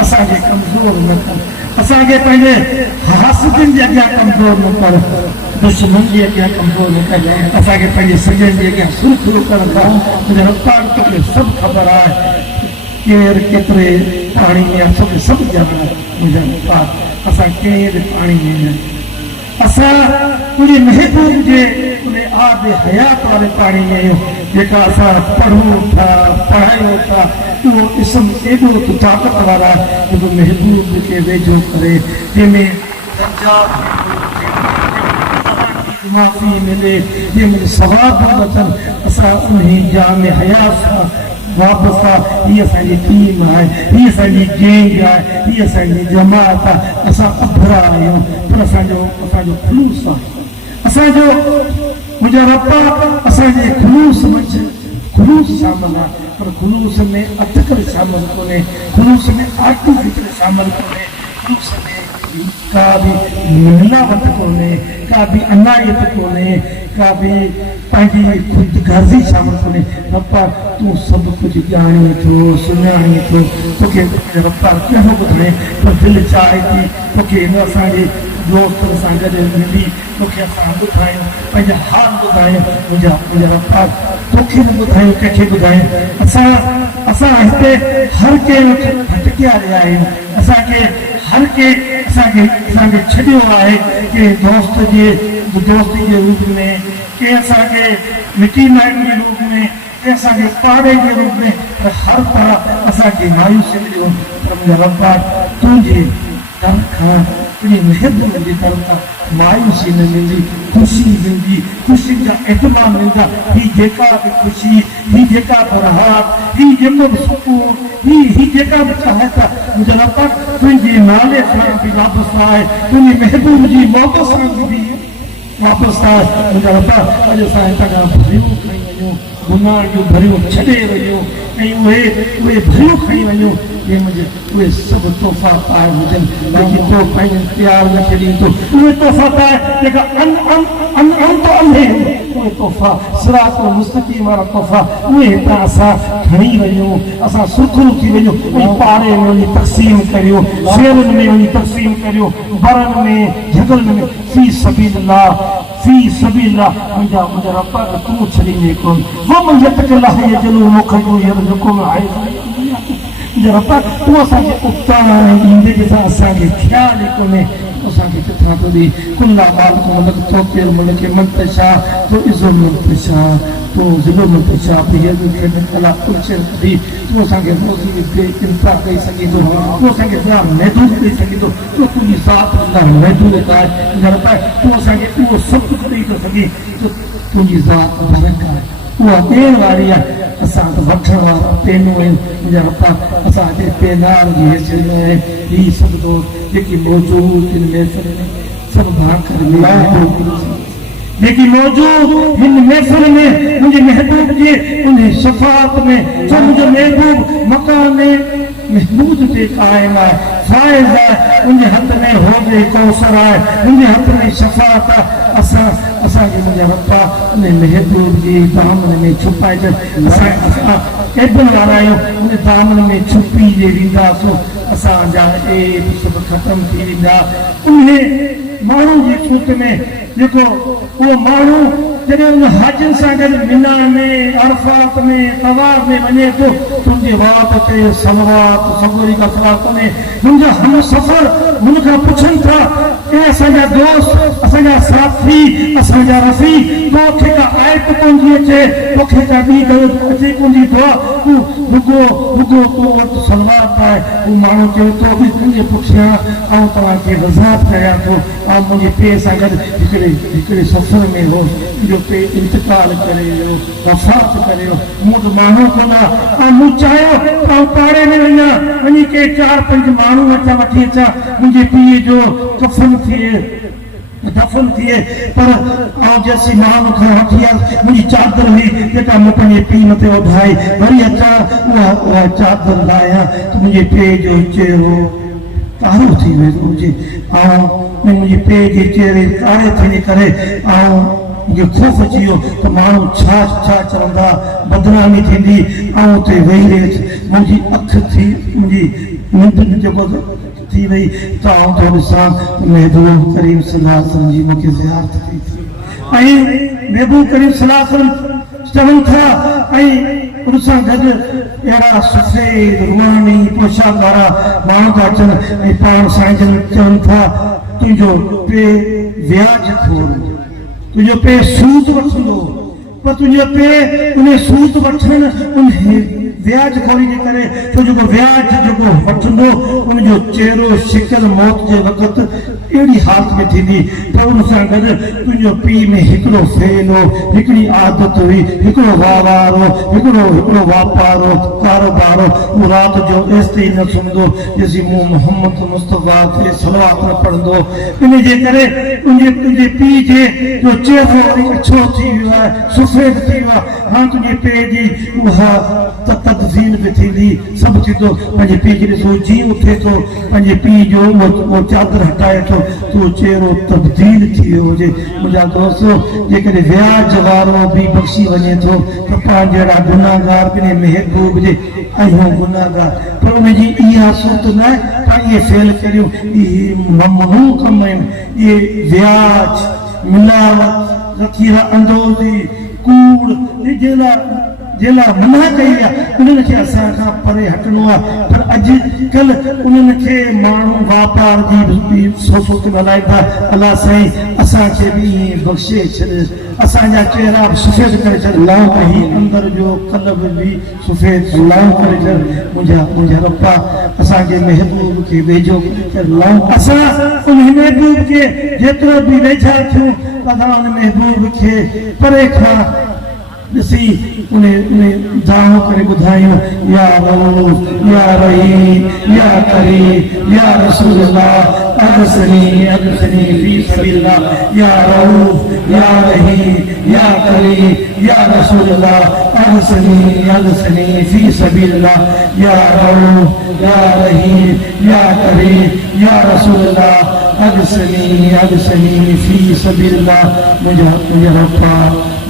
असांखे कमज़ोर न कर असांखे पंहिंजे हासिदनि जे अॻियां कमज़ोर न कर दुश्मन जे अॻियां कमज़ोर न कर असांखे पंहिंजे सॼनि जे अॻियां सुरखियो कर मुंहिंजा रब्बा तोखे सभु ख़बर आहे केरु केतिरे पाणी में आहे सभु ॼाण मुंहिंजा रब्बा असां केरु पाणी में न असां तुंहिंजे महबूब जे उन आब हयात वारे पाणी में आहियूं जेका असां पढ़ूं था पढ़ायूं था उहो इस्म एॾो ताक़त वारा जेको महबूब खे वेझो करे जंहिंमें माफ़ी मिले जंहिंमें सवाब अचनि असां उन जाम हयात सां वापसि आहे हीअ असांजी टीम आहे हीअ असांजी गैंग आहे हीअ असांजी जमात आहे असां अभरा आहियूं पर असांजो ख़ुलूस आहे असांजो मुंहिंजा रब्बा असांजे ख़ुलूस मंझि ख़ुलूस शामिल आहे पर ख़ुलूस में अटकल शामिल कोन्हे ख़ुलूस में आर्टिफिशियल शामिल कोन्हे ख़ुलूस में का बि मिलावट कोन्हे का बि अनायत कोन्हे का बि पंहिंजी ख़ुदगर्ज़ी शामिल कोन्हे रब्बा तूं सभु कुझु ॼाणी थो सुञाणी थो तोखे रब्बा कहिड़ो ॿुधाए पर दिलि चाहे थी तोखे हिन असांजे दोस्तनि सां गॾु मिली तोखे असां ॿुधायूं पंहिंजा हाल ॿुधायूं मुंहिंजा रब्बा तोखे न ॿुधायूं कंहिंखे ॿुधायूं असां हिते हर कंहिं भटकिया रहिया आहियूं असांखे हर कंहिं असांखे छॾियो आहे के दोस्ती जे रूप में के असांखे मिटी माइट जे रूप में के असांखे पाड़े जे रूप में पर हर तरह असांखे मायूसी मिलियो पर मुंहिंजा रब्बा तुंहिंजे दर खां तुंहिंजी महिरबानी जे दर खां मायूसी न मिलंदी ख़ुशी मिलंदी ख़ुशी जा एतमाम मिलंदा ही जेका बि ख़ुशी ही जेका बि राहत ही जेको बि सुकून ही जेका बि चाहत मुंहिंजा रब्बा तुंहिंजे नाले सां बि वापसि आहे तुंहिंजे महबूब जी मोहबत सां बि वापसि आहे मुंहिंजा रब्बा अॼु असां हितां खां भरियूं खणी वञूं गुनाह जूं भरियूं छॾे वञूं ऐं उहे भरियूं खणी वञूं जंहिंमें उहे सभु तोहफ़ा पाए हुजनि जेकी तो पंहिंजे प्यार न छॾी थो उहे तोहफ़ा पाए जेका उहे तोहफ़ा सिरात मुस्तक़ीम वारा तोहफ़ा उहे हितां असां खणी वञूं असां सुरखरू थी वञूं ऐं पाड़े में वञी तक़सीम करियूं शहरनि में वञी तक़सीम करियूं बरनि में झगड़नि में फी सबीलिल्लाह मुंहिंजा रब्बा तूं छॾींदे कोन वो मुंहिंजे तकल्लाह यजलू मुखजू यरजुकुम आहे मुंहिंजा रब्बा तूं असांखे उतां ईंदे जंहिंसां असांखे ख़्यालु ई कोन्हे असांखे किथां थो ॾे कुल्ला मालिक मुल्क तो केरु मुल्क मंतशा तो इज़ो मंतशा तो ज़िलो मंतशा बेहद कला कुर्चर दी तूं असांखे रोज़ी बे इंतज़ार ॾेई सघीं थो तूं असांखे ॿिया महदूद ॾेई सघीं थो तो तुंहिंजी ज़ात अलाह महदूद आहे मुंहिंजा रब्बा तूं असांखे उहो सभु कुझु ॾेई थो सघीं तो तुंहिंजी ज़ात बरक आहे उहा ॾियण वारी आहे असां त वठण वारा पेनूं आहिनि मुंहिंजा रब्बा असांजे पेनार जी हैसियत में हीअ सभु दोस्त जेकी मौजूद इन महफ़िल में सभु भाकर जेकी मौजूद हिन महफ़िल में मुंहिंजे महबूब जे उन शफ़ाअत में जो मुंहिंजो महबूब मकान महमूद ते क़ाइम आहे फ़ाइज़ आहे उनजे हथ में होदे कौसर आहे उनजे हथ में शफ़ाअत आहे असांखे मुंहिंजा रब्बा उन महबूब जी दामन में छुपाइजनि असां क़ैदनि वारा आहियूं उन दामन में छुपी जे वेंदासीं असांजा ऐब सभु ख़तमु थी वेंदा उन माण्हू जी सूरत में जेको उहो माण्हू जॾहिं उन हाजिन सां गॾु मिना में अरफात में तवाफ में वञे थो तुंहिंजे वात ते सलवात सगोरी का सवाल कोन्हे मुंहिंजा हम सफ़र हुन खां पुछनि था ए असांजा दोस्त असांजा साथी असांजा रफ़ी तोखे का आयत कोन थी अचे तोखे का ॿी ॻाल्हि अचे कोन थी दुआ तूं रुगो तो वटि सलवार पाए हू माण्हू चयो थो तुंहिंजे पुठियां आउं तव्हांखे वज़ाहत कयां थो ऐं मुंहिंजे पीउ सां गॾु हिकिड़े सफ़र में हो जो पे इंतकाल करे वियो वफ़ात करे वियो मूं त माण्हू कोन आहे ऐं मूं चाहियो त आउं पाड़े में वञा वञी के 4-5 माण्हू वटां वठी अचां मुंहिंजे पीउ जो कफ़न थिए दफ़न थिए पर आउं जेसीं माण्हू खां वठी आयुसि मुंहिंजी चादर हुई जेका मूं पंहिंजे पीउ मथे उधाई वरी अचां उहा चादर लाहियां त मुंहिंजे पीउ जो चहिरो कारो थी वेंदो हुजे ऐं मुंहिंजे पीउ जे चहिरे कारे थियण करे ऐं मूंखे ख़ौफ़ अची वियो त माण्हू छा चवंदा बदनामी थींदी ऐं उते वेही रहियसि मुंहिंजी अखि थी मुंहिंजी निंड जेको थी वई त आउं थो ॾिसां महबूब करीम सल्लल्लाहु अलैहि वसल्लम जी मूंखे ज़ियारत थी ऐं महबूब करीम सल्लल्लाहु अलैहि वसल्लम चवनि था ऐं उन सां गॾु अहिड़ा सफ़ेद रुहानी पोशाक वारा माण्हू था अचनि ऐं पाण साईं चवनि था तुंहिंजो पे व्याज खोड़ तुंहिंजो पे सूद वठंदो पर तुंहिंजो पे उन सूद वठण उन व्याज खोरी जे करे छो जेको व्याज जेको वठंदो उनजो चहिरो शिकल मौत जे वक़्तु अहिड़ी हालत में थींदी पर उन सां गॾु तुंहिंजो पीउ में हिकिड़ो फेल हो हिकिड़ी आदत हुई हिकिड़ो वापार हो हिकिड़ो वापारो कारोबार हो उहो राति जो एसिताईं न सुम्हंदो जेसीं मूं मोहम्मद मुस्तफ़ा ते सलवात न पढ़ंदो इन जे करे तुंहिंजे पीउ जे जो चहिरो वरी अछो थी वियो आहे सफ़ेद थी वियो आहे हाणे तुंहिंजे पीउ जी उहा तब्दील बि थींदी सभु थींदो पंहिंजे पीउ खे ॾिसो जीअं उथे थो पंहिंजे पीउ जो उहो चादर हटाए थो त उहो चहिरो तब्दील थी वियो हुजे मुंहिंजा दोस्त जेकॾहिं व्याज वारो बि बख़्शी वञे थो त पाण जहिड़ा गुनाहगार बि महबूब जे आहियूं गुनाहगार पर उनजी इहा सूरत न आहे तव्हां इहे फेल करियो इहे ममनू कम आहिनि इहे व्याज मिलावट ज़ख़ीरा अंदोज़ी कूड़ जेला मना कई आहे उन्हनि खे असां खां परे हटणो आहे पर अॼुकल्ह उन्हनि खे माण्हू वापार जी बि सोच ॻाल्हाइनि था अलाह साईं असांखे बि ईअं बख़्शे छॾ असांजा चहिरा बि सफ़ेद करे छॾ ऐं अंदरि जो कल्ब बि सफ़ेद करे छॾ मुंहिंजा रब्बा असांजे महबूब खे वेझो असां उन महबूब खे जेतिरो बि वेझा थियूं असां उन महबूब खे परे खां ॾिसी उन दावो करे ॿुधायूं या रऊफ़ या रहीम या करीम या रसूल अल्लाह अगसनी फी सबीलिल्लाह या रऊफ़ या रहीम या करीम या रसूल अल्लाह अगसनी फी सबीलिल्लाह या रऊफ़ या रहीम या करीम या रसूल अल्लाह अगसनी फी सबीलिल्लाह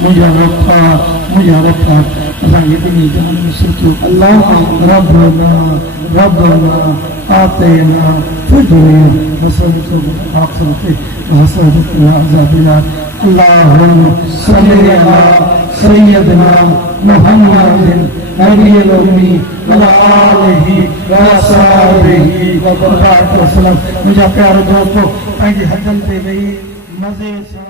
मुंहिंजा रब्बा असांखे ॿिन्ही जान में सोचो अल्लाह रब्बना आतिना फिद दुनिया हसनत व आखिरत हसनत व अज़ाब नार अल्लाहुम्मा सल्लि अला सय्यदना मुहम्मदिन नबिय्यिल उम्मी व आलिहि व असहाबिहि व बरकात वसल्लम मुंहिंजा प्यारा दोस्तो पंहिंजे हथनि ते वेही मज़े सां